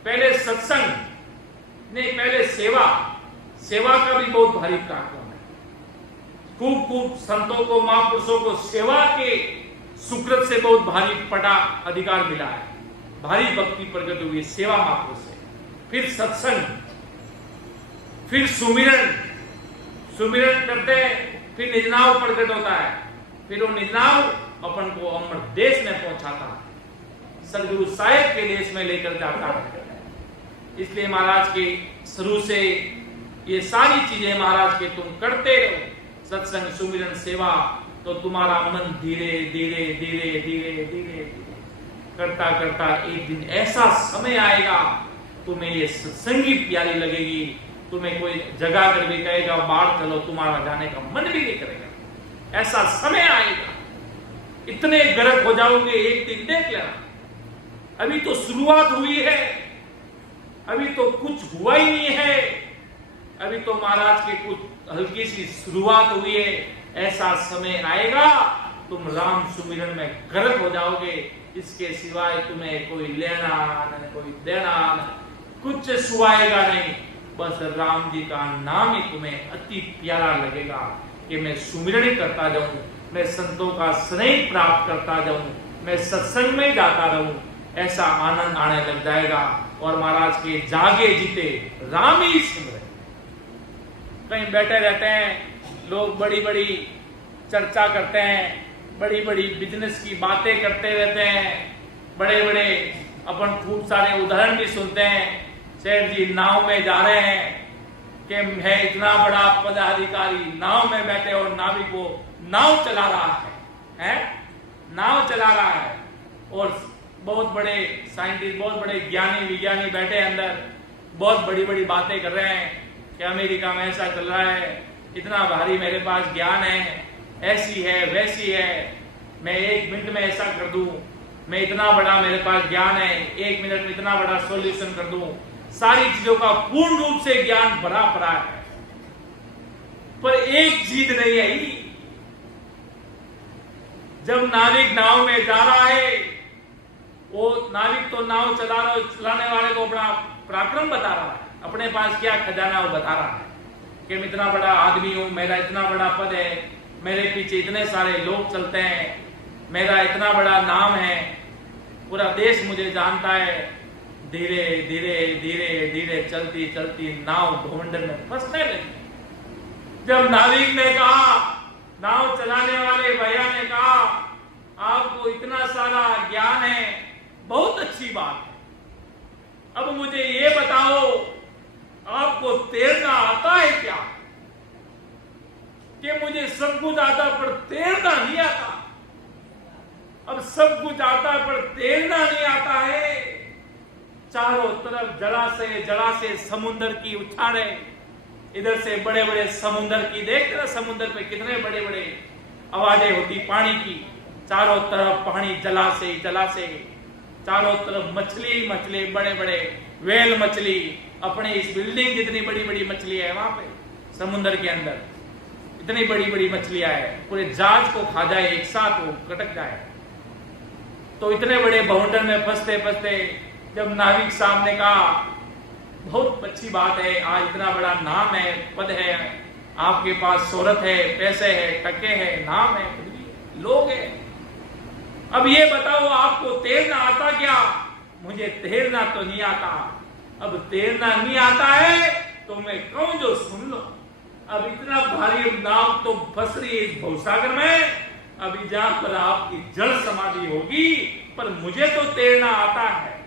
पहले सत्संग नहीं, पहले सेवा, सेवा का भी बहुत भारी पराक्रम है। खूब खूब संतों को, महापुरुषों को सेवा के सुकृत से बहुत भारी पटा अधिकार मिला है, भारी भक्ति प्रकट हुई सेवा महापुरुष से। फिर सत्संग, फिर सुमिरन, सुमिरन करते फिर निजनाव प्रकट होता है, फिर वो निजनाव अपन को अमर देश में पहुंचाता है, सदगुरु साहिब के देश में लेकर जाता है। इसलिए महाराज के शुरू से ये सारी चीजें महाराज के तुम करते रहो, सत्संग, सुमिरन, सेवा, तो तुम्हारा मन धीरे धीरे धीरे धीरे धीरे धीरे करता करता एक दिन ऐसा समय आएगा तुम्हें ये सत्संगी प्यारी लगेगी, तुम्हें कोई जगह कर भी कहेगा बाहर चलो, तुम्हारा जाने का मन भी नहीं करेगा। ऐसा समय आएगा, इतने गर्क हो जाओगे एक दिन। देख लेना, अभी तो शुरुआत हुई है, अभी तो कुछ हुआ ही नहीं है, अभी तो महाराज के कुछ हल्की सी शुरुआत हुई है। ऐसा समय आएगा तुम राम सुमिरन में गर्क हो जाओगे, इसके सिवाय तुम्हें कोई लेना न कोई देना न कुछ सुहाएगा नहीं। बस राम जी का नाम ही तुम्हें अति प्यारा लगेगा कि मैं सुमिरन ही करता जाऊं, मैं संतों का स्नेह प्राप्त करता जाऊं, मैं सत्संग में जाता रहूं, ऐसा आनंद आने लग जाएगा। और महाराज के जागे जीते राम ही सिमरे। कहीं बैठे रहते हैं लोग, बड़ी बड़ी चर्चा करते हैं, बड़ी बड़ी बिजनेस की बातें करते रहते हैं, बड़े बड़े अपन खूब सारे उदाहरण भी सुनते हैं। सेठ जी नाव में जा रहे हैं कि मैं इतना बड़ा पदाधिकारी, नाव में बैठे और नाविक को नाव चला रहा है, नाव चला रहा है। और बहुत बड़े साइंटिस्ट, बहुत बड़े ज्ञानी विज्ञानी बैठे अंदर, बहुत बड़ी बड़ी बातें कर रहे हैं कि अमेरिका में ऐसा चल रहा है, इतना भारी मेरे पास ज्ञान है, ऐसी है वैसी है, मैं 1 मिनट में ऐसा कर दूं, मैं इतना बड़ा मेरे पास ज्ञान है, 1 मिनट में इतना बड़ा सॉल्यूशन कर दूं। सारी चीजों का पूर्ण रूप से ज्ञान भरा पड़ा है, पर एक चीज नहीं आई। जब नाविक नाव में जा रहा है, वो नाविक तो नाव चलाने वाले को अपना पराक्रम बता रहा है, अपने पास क्या खजाना वो बता रहा है कि मैं इतना बड़ा आदमी हूं, मेरा इतना बड़ा पद है, मेरे पीछे इतने सारे लोग चलते हैं, मेरा इतना बड़ा नाम है, पूरा देश मुझे जानता है। धीरे धीरे धीरे धीरे चलती चलती नाव भवंडर में फंसने लगी। जब नाविक ने कहा, नाव चलाने वाले भैया ने कहा, आपको इतना सारा ज्ञान है, बहुत अच्छी बात है, अब मुझे ये बताओ आपको तैरना आता है क्या? कि मुझे सब कुछ आता पर तैरना नहीं आता। अब सब कुछ आता पर तैरना नहीं आता है। चारों तरफ जलाशय जलाशय, समुद्र की उछाले, इधर से बड़े बड़े समुद्र की, देख रहे समुद्र पे कितने बड़े बड़े आवाजें होती पानी की, चारों तरफ पानी, जलाशय जलाशय, चारों तरफ मछली मछली, बड़े बड़े वेल मछली, अपने इस बिल्डिंग जितनी बड़ी बड़ी मछली है वहां पे समुद्र के अंदर, इतनी बड़ी बड़ी मछलियां है, पूरे जहाज को खा जाए एक साथ, वो कटक जाए। तो इतने बड़े बाउंडर में फंसते फंसते जब नाविक साहब ने कहा, बहुत अच्छी बात है, आज इतना बड़ा नाम है, पद है, आपके पास शोहरत है, पैसे है, टके है, नाम है, लोग है, अब ये बताओ आपको तैरना आता क्या? मुझे तैरना तो नहीं आता। अब तैरना नहीं आता है तो मैं कहूं जो सुन लो। अब इतना भारी नाव तो फंस रही है इस भवसागर में, अभी जहां पर आपकी जल समाधि होगी, पर मुझे तो तैरना आता है,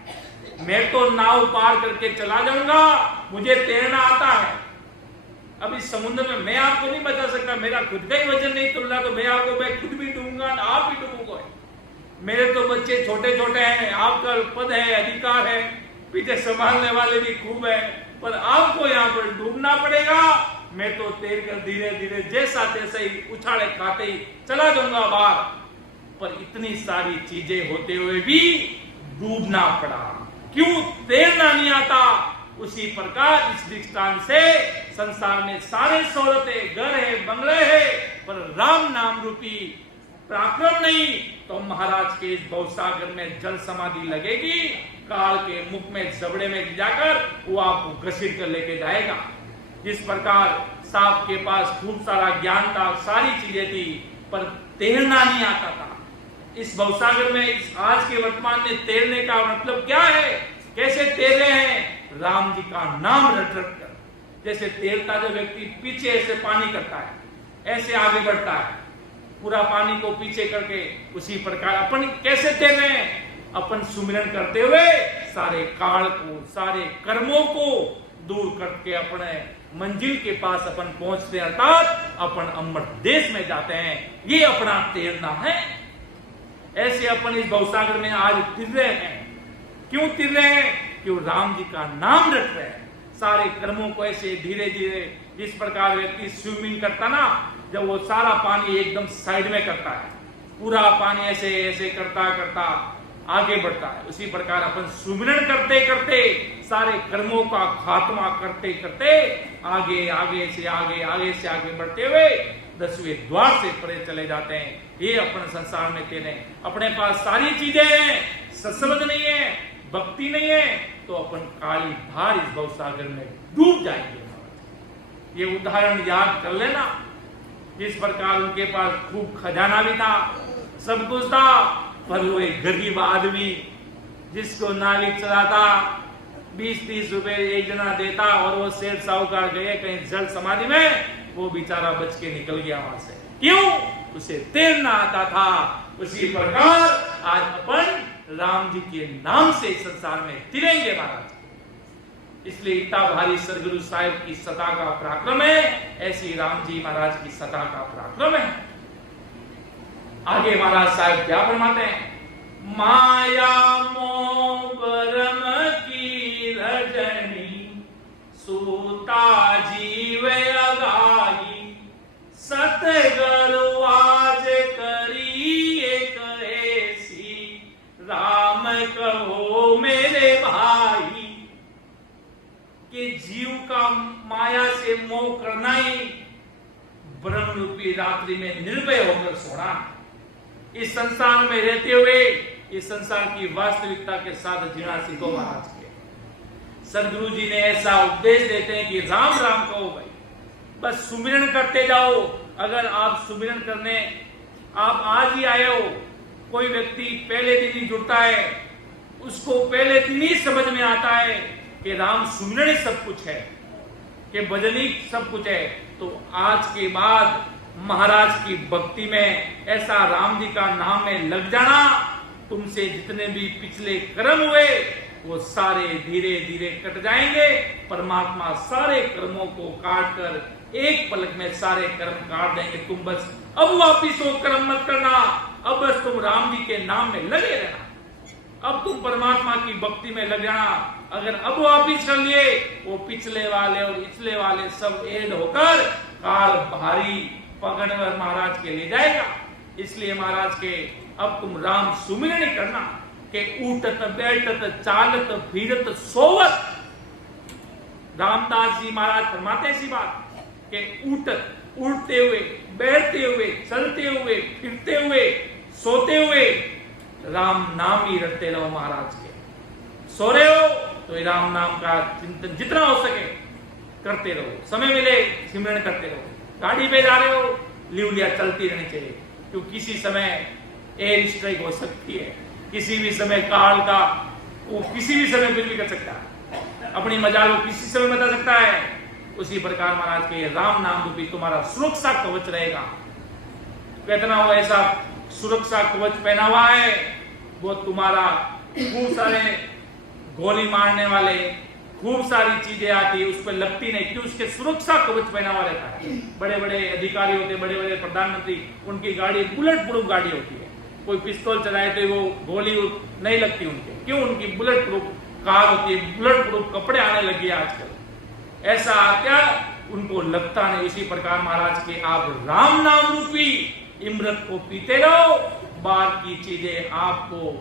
मैं तो नाव पार करके चला जाऊंगा, मुझे तैरना आता है। अब इस समुद्र में मैं आपको नहीं बचा सकता, मेरा खुद का ही वजन नहीं तुल रहा, तो मैं खुद भी डूबूंगा, आप भी डूबोगे। मेरे तो बच्चे छोटे छोटे हैं, आपका पद है, अधिकार है, पीछे संभालने वाले भी खूब है, पर आपको यहाँ पर डूबना पड़ेगा। मैं तो तैर कर धीरे धीरे जैसा तैसा ही उछाले खाते ही चला जाऊंगा बाहर, पर इतनी सारी चीजें होते हुए भी डूबना पड़ा। क्यों? तैरना नहीं आता। उसी प्रकार इस दृष्टांत से संसार में सारे शोहरतें, घर है, बंगले है, पर राम नाम रूपी पराक्रम नहीं, तो महाराज के इस भवसागर में जल समाधि लगेगी, काल के मुख में जबड़े में जाकर वो आपको घसीट कर लेके जाएगा। जिस प्रकार सांप के पास खूब सारा ज्ञान था, सारी चीजें थी, पर तैरना नहीं आता था। इस भवसागर में इस आज के वर्तमान में तैरने का मतलब क्या है? कैसे तैर रहे हैं? राम जी का नाम रट रट कर, जैसे तैरता जो व्यक्ति पीछे ऐसे पानी करता है, ऐसे आगे बढ़ता है, पूरा पानी को पीछे करके, उसी प्रकार अपन कैसे तैर रहे हैं? अपन सुमिरन करते हुए सारे काल को, सारे कर्मों को दूर करके अपने मंजिल के पास अपन पहुंचते हैं, अर्थात अपन अमृत देश में जाते हैं। ये अपना तैरना है। ऐसे अपन इस भवसागर में आज तिर रहे हैं। क्यों तिर रहे हैं? क्यों राम जी का नाम रट रहे हैं। सारे कर्मों को ऐसे धीरे धीरे, जिस प्रकार व्यक्ति स्विमिंग करता ना, जब वो सारा पानी एकदम साइड में करता है, पूरा पानी ऐसे ऐसे करता करता आगे बढ़ता है, उसी प्रकार अपन सुमिरन करते करते, सारे कर्मों का खात्मा करते करते आगे आगे से आगे बढ़ते हुए 10वें द्वार से परे चले जाते हैं। ये अपन संसार में तेरे, अपने पास सारी चीजें हैं, सत्संग नहीं है, भक्ति नहीं है, तो अपन काली धार इस भवसागर में डूब जाएंगे। ये उदाहरण याद कर लेना। जिस प्रकार उनके पास खूब खजाना भी था, सब कुछ था, पर वो एक गरीब आदमी जिसको नाविक चलाता, 20-30 रुपए एक जना देता, और वो सेठ साहूकार गए कहीं जल समाधि में, वो बेचारा बच के निकल गया वहां से। क्यों? उसे तैरना आता था। उसी प्रकार आज अपन राम जी के नाम से संसार में तिरेंगे महाराज। इसलिए इतना भारी सदगुरु साहिब की सता का पराक्रम है, ऐसी राम जी महाराज की सता का पराक्रम है। आगे महाराज साहब क्या फरमाते हैं? माया मोह भरम की रजनी, सूता जीव अगाई, सतगुरु आज करी एक ऐसी, राम कहो मेरे भाई। कि जीव का माया से मोह करना ही ब्रह्म रूपी रात्रि में निर्भय होकर सोना। इस संसार में रहते हुए इस संसार की वास्तविकता के साथ जीना सीखो महाराज के। सदगुरु जी ने ऐसा उपदेश देते हैं कि राम राम कहो भाई, बस सुमिरन करते जाओ। अगर आप सुमिरन करने आप आज ही आए हो, कोई व्यक्ति पहले दिन ही जुड़ता है, उसको पहले दिन ही समझ में आता है कि राम सुमिरन ही सब कुछ है, कि भजनी सब कुछ है, तो आज के बाद महाराज की भक्ति में ऐसा राम जी का नाम में लग जाना, तुमसे जितने भी पिछले कर्म हुए वो सारे धीरे धीरे कट जाएंगे। परमात्मा सारे कर्मों को काट कर एक पलक में सारे कर्म काट देंगे। तुम बस अब वापिस वो कर्म मत करना, अब बस तुम राम जी के नाम में लगे रहना, अब तुम परमात्मा की भक्ति में लग जाना। अगर अब वापिस कर लिए, वो पिछले वाले और इछले वाले सब ऐड होकर काल भारी पकड़कर महाराज के ले जाएगा। इसलिए महाराज के अब तुम राम सुमिरन करना के उठत बैठत चालत फिरत सोवत। रामदास जी महाराज फरमाते ऐसी बात कि उठत, उठते हुए, बैठते हुए, चलते हुए, फिरते हुए, सोते हुए राम नाम ही रटते रहो महाराज के। सो रहे हो तो राम नाम का चिंतन जितना हो सके करते रहो, समय मिले सिमरन करते रहो। गाड़ी पे जा रहे हो, लिवलिया चलती रहनी चाहिए, क्योंकि किसी समय एयर स्ट्राइक हो सकती है, किसी भी समय काल का वो किसी भी समय कुछ भी कर सकता है, अपनी मजाल को किसी समय बता सकता है। उसी प्रकार महाराज के राम नाम रूपी तुम्हारा सुरक्षा कवच रहेगा। कहतना वो ऐसा सुरक्षा कवच पहना हुआ है, वो तुम्हारा खूब सारे गोली मारने वाले खूब सारी चीजें आती है, उस पर लगती नहीं, क्यों? उसके सुरक्षा कवच पहना हुआ रहता है। बड़े बड़े अधिकारी होते, बड़े बड़े प्रधानमंत्री, उनकी गाड़ी बुलेट प्रूफ गाड़ी होती है। कोई पिस्तौल चलाए तो वो गोली नहीं लगती उनके, क्यों? उनकी बुलेट प्रूफ कार होती है, बुलेट प्रूफ कपड़े आने लगे आजकल। ऐसा क्या उनको लगता नहीं। उसी प्रकार महाराज के आप राम नाम रूपी इमृत को पीते रहो, बाहर की चीजें आपको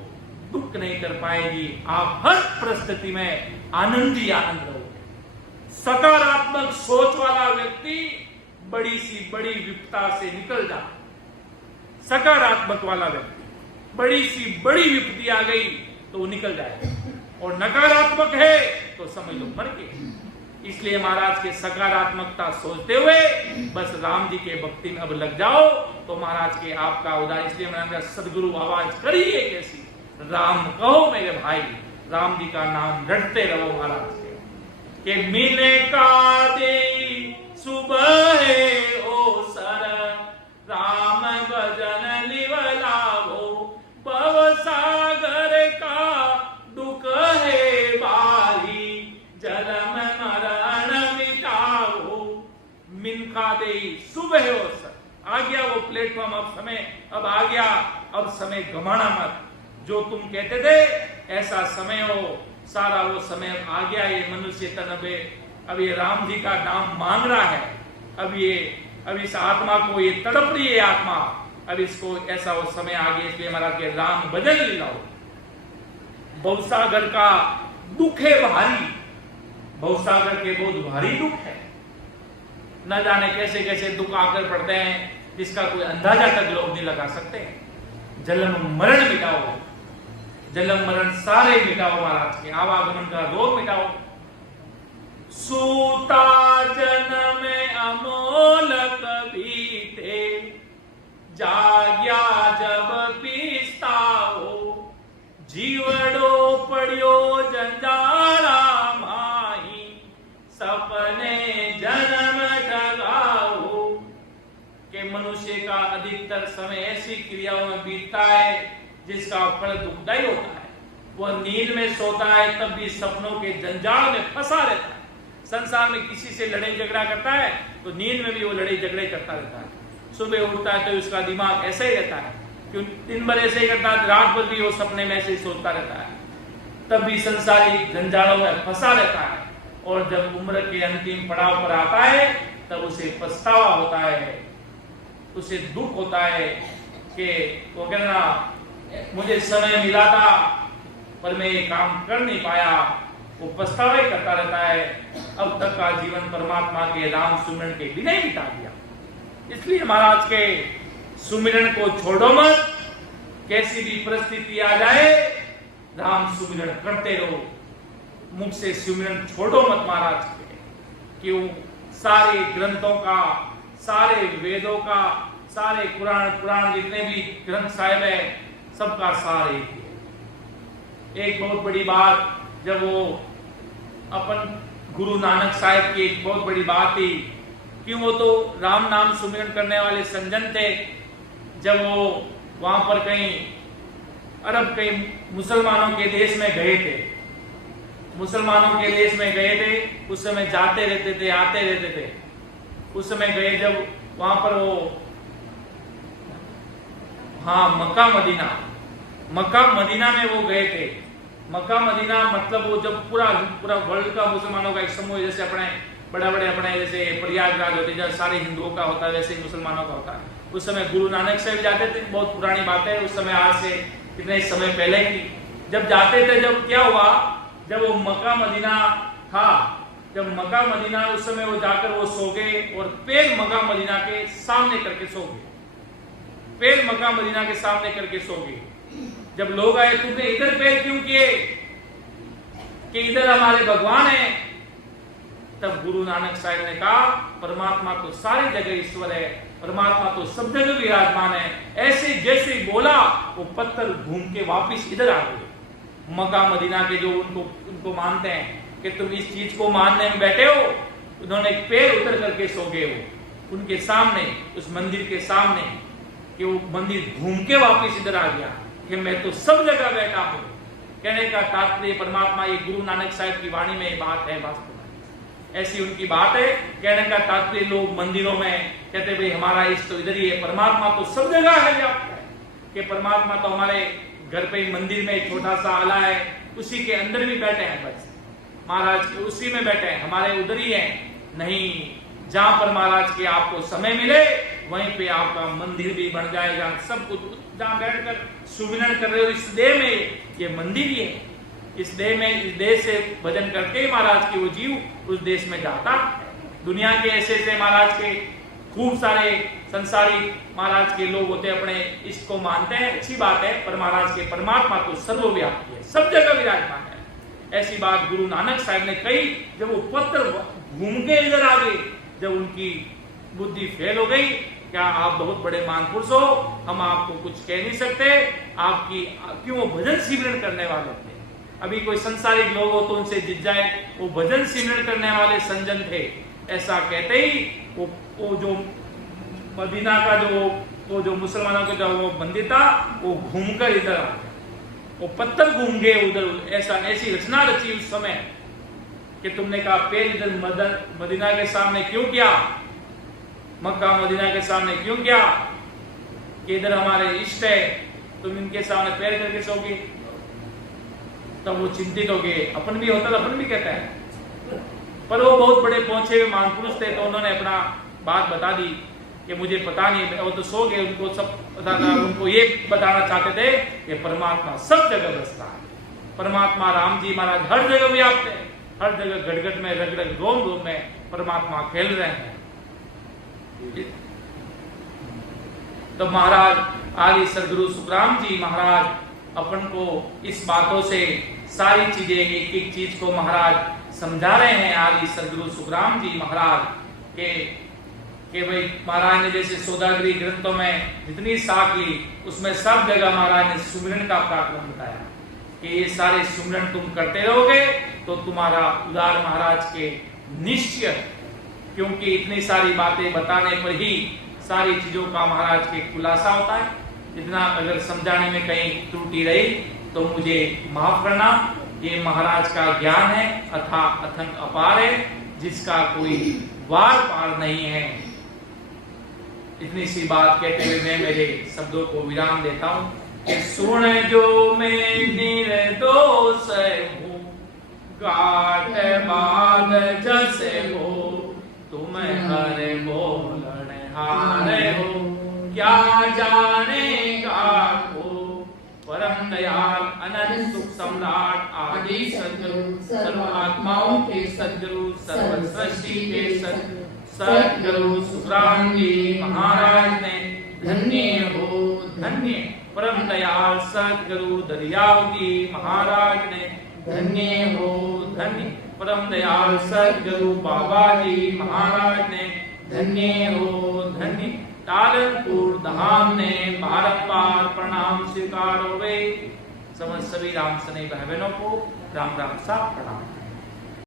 दुख नहीं कर पाएगी। आप हर परिस्थिति में आनंद ही आनंद रहोगे। सकारात्मक सोच वाला व्यक्ति बड़ी सी बड़ी विपदा से निकल जाता। सकारात्मक वाला व्यक्ति बड़ी सी बड़ी विपत्ति आ गई तो वो निकल जाएगा, और नकारात्मक है तो समझ लो मर गए। इसलिए महाराज के सकारात्मकता सोचते हुए बस राम जी के भक्ति में अब लग जाओ, तो महाराज के आपका उदार। इसलिए मैंने सदगुरु आवाज करी है कैसी, राम कहो मेरे भाई, राम जी का नाम रटते रहो महाराज के। कि मिने का दे सुबह ओ सर राम भजन लिवलावो भव सागर का दुख है भारी जलम मरण मिटाओ। मिनका दे सुबह हो सर, आ गया वो प्लेटफॉर्म, अब आ गया, अब समय गंवाना मत। जो तुम कहते थे ऐसा समय हो, सारा वो समय आ गया। ये मनुष्य तन अब ये राम जी का नाम मांग रहा है, अब इस आत्मा को ये तड़प रही है आत्मा, अब इसको ऐसा वो समय आ गया। इसलिए हमारा के राम भजन लिलाओ। भवसागर का दुख है भारी, भवसागर के बहुत भारी दुख है, न जाने कैसे कैसे दुख आकर पड़ते हैं जिसका कोई अंदाजा तक लोग नहीं लगा सकते। जन्म मरण मिटाओ, जन्म मरण सारे मिटाओ महाराज के, आवागमन का रोग मिटाओ। सूता जन्म अमोल कभी थे जाग्या जब पीस्ताओ जीवड़ो पड़ियो जंजाला माही सपने जन्म जगाओ। के मनुष्य का अधिकतर समय ऐसी क्रियाओं में बीतता है जिसका फल दुखदायी होता है। वह नींद में सोता है तब भी सपनों के जंजाल में फंसा रहता है। संसार में किसी से लड़ाई झगड़ा करता है तो नींद में भी वो लड़ाई झगड़े करता रहता है। सुबह उठता है तो उसका दिमाग ऐसे ही रहता है, क्यों दिन भर ऐसे ही करता है, रात भर भी वो सपने में ऐसे ही सोचता रहता है, तब भी संसारिक जंजालों में फंसा रहता है। और जब उम्र के अंतिम पड़ाव पर आता है तब उसे पछतावा होता है, उसे दुख होता है कि वो कहना मुझे समय मिला था पर मैं ये काम कर नहीं पाया, वो पछतावा करता रहता है। अब तक का जीवन परमात्मा के राम सुमिरन के बिना ही बिता दिया। इसलिए महाराज के सुमिरन को छोड़ो मत, कैसी भी परिस्थिति आ जाए राम सुमिरन करते रहो, मुख से सुमिरन छोड़ो मत महाराज के। क्यों? सारे ग्रंथों का, सारे वेदों का, सारे पुराण जितने भी ग्रंथ साहिब है सबका सार एक है। एक बहुत बड़ी बात, जब वो अपन गुरु नानक साहिब की एक बहुत बड़ी बात थी, क्यों वो तो राम नाम सुमिरन करने वाले संजन थे। जब वो वहां पर कहीं अरब कहीं मुसलमानों के देश में गए थे, मुसलमानों के देश में गए थे, उस समय जाते रहते थे आते रहते थे। उस समय गए जब वहां पर वो मक्का मदीना में वो गए थे। मक्का मदीना मतलब वो जब पूरा वर्ल्ड का मुसलमानों का एक समूह, जैसे अपने बड़े अपने जैसे प्रयागराज होते हैं जैसे सारे हिंदुओं का होता है वैसे ही मुसलमानों का होता है। उस समय गुरु नानक साहब जाते थे, बहुत पुरानी बात है, उस समय आज से कितने समय पहले की। जब जाते थे, जब क्या हुआ, जब वो मक्का मदीना था, जब मक्का मदीना उस समय वो जाकर वो सो गए और पैर मक्का मदीना के सामने करके सो गए, पैर मक्का मदीना के सामने करके सो गए। जब लोग आए, तुमने इधर पैर क्यों किए कि इधर हमारे भगवान है? तब गुरु नानक साहब ने कहा परमात्मा तो सारी जगह ईश्वर है, परमात्मा तो सब जगह विराजमान है। ऐसे जैसे ही बोला वो पत्थर घूम के वापस इधर आ गए। मक्का मदीना के जो उनको मानते हैं कि तुम इस चीज को मानने में बैठे हो, उन्होंने एक पैर उतर करके सो गए हो उनके सामने, उस मंदिर के सामने, कि वो मंदिर घूम के वापस इधर आ गया कि मैं तो सब जगह बैठा हूं। कहने का तात्पर्य परमात्मा, ये गुरु नानक साहब की वाणी में बात है, वास्तव में ऐसी उनकी बात है। कहने का तात्पर्य लोग मंदिरों में कहते भाई हमारा इष्ट तो इधर ही है, परमात्मा तो सब जगह है व्याप्त है, कि परमात्मा तो हमारे घर पे मंदिर में छोटा सा आला है, उसी के अंदर भी बैठे हैं, बस महाराज के उसी में बैठे हैं, हमारे उधर ही है। नहीं, जहां पर महाराज के आपको समय मिले वहीं पे आपका मंदिर भी बन जाएगा। सब कुछ जहां बैठकर सुमिरन कर रहे हो, इस देह में ये मंदिर ही है। इस देह में, इस देह से भजन करके महाराज के वो जीव उस देश में जाता। दुनिया के ऐसे ऐसे महाराज के खूब सारे संसारी महाराज के लोग होते, अपने इष्ट को मानते हैं, अच्छी बात है, पर महाराज के परमात्मा तो सर्वव्यापी है, सब जगह विराजमान है। ऐसी बात गुरु नानक साहब ने कही। जब वो पत्थर घूम के इधर आ गए, जब उनकी बुद्धि फेल हो गई, क्या आप बहुत बड़े महापुरुष हो, हम आपको कुछ कह नहीं सकते, आपकी क्यों वो भजन सिमरन करने वाले थे। अभी कोई संसारिक लोग हो तो उनसे जित जाए। वो भजन सिमरन करने वाले संजन थे। ऐसा कहते ही वो जो मदीना का वो जो मुसलमानों का जो वो बंदी था, वो घूमकर इधर आ गया। वो पत्थर घूम गए उधर। ऐसी रचना रची उस समय कि तुमने कहा पैर इधर मदीना के सामने क्यों किया, मक्का मदीना के सामने क्यों किया, कि इधर हमारे इष्ट है, तुम इनके सामने पैर करके सोगे। तब वो चिंतित हो गए। अपन भी होता तो अपन भी कहता है, पर वो बहुत बड़े पहुंचे हुए महापुरुष थे, तो उन्होंने अपना बात बता दी कि मुझे पता नहीं। वो तो सो गए, उनको सब पता था। उनको ये बताना चाहते थे कि परमात्मा सब जगह बसता है। परमात्मा राम जी महाराज हर जगह व्याप्त है, हर जगह घट-घट में, रग-रग, रोम-रोम में परमात्मा खेल रहे हैं। तो महाराज आदि सदगुरु सुखराम जी महाराज अपन को इस बातों से सारी चीजें, एक एक चीज को महाराज समझा रहे हैं। आदि सदगुरु सुखराम जी महाराज के भाई महाराज ने जैसे सौदागरी ग्रंथों में जितनी साख ली, उसमें सब जगह महाराज ने सुमिरन का पराक्रम बताया कि ये सारे सुमिरन तुम करते रहोगे तो तुम्हारा उदार महाराज के निश्चय, क्योंकि इतनी सारी बातें बताने पर ही सारी चीजों का महाराज के खुलासा होता है। इतना अगर समझाने में कहीं त्रुटि रही तो मुझे माफ करना। ये महाराज का ज्ञान है, अथंग अपार है, जिसका कोई वार पार नहीं है। इतनी सी बात कहते हुए मैं मेरे शब्दों को विराम देता हूँ कि सुन जो मैं निर्दोष हूँ, गाठ बाग जैसे हो, तुम हर बोलन हारे हो, क्या जानेगा को। परम दयाल अनंत सुख सम्राट आदि सद्गुरु, सर्व आत्माओं के सद्गुरु, सर्व सृष्टि के सद्गुरु सुखराम जी महाराज ने धन्य हो धन्य। परम दयाल सद्गुरु दरियाव जी महाराज ने धन्य हो धन्य। परम दयाल सद्गुरु बाबा जी महाराज ने धन्य हो धन्य। तारनपुर धाम ने बारंबार प्रणाम स्वीकार हो गए। समस्त सभी राम सने भाई बहनों को राम राम सा प्रणाम।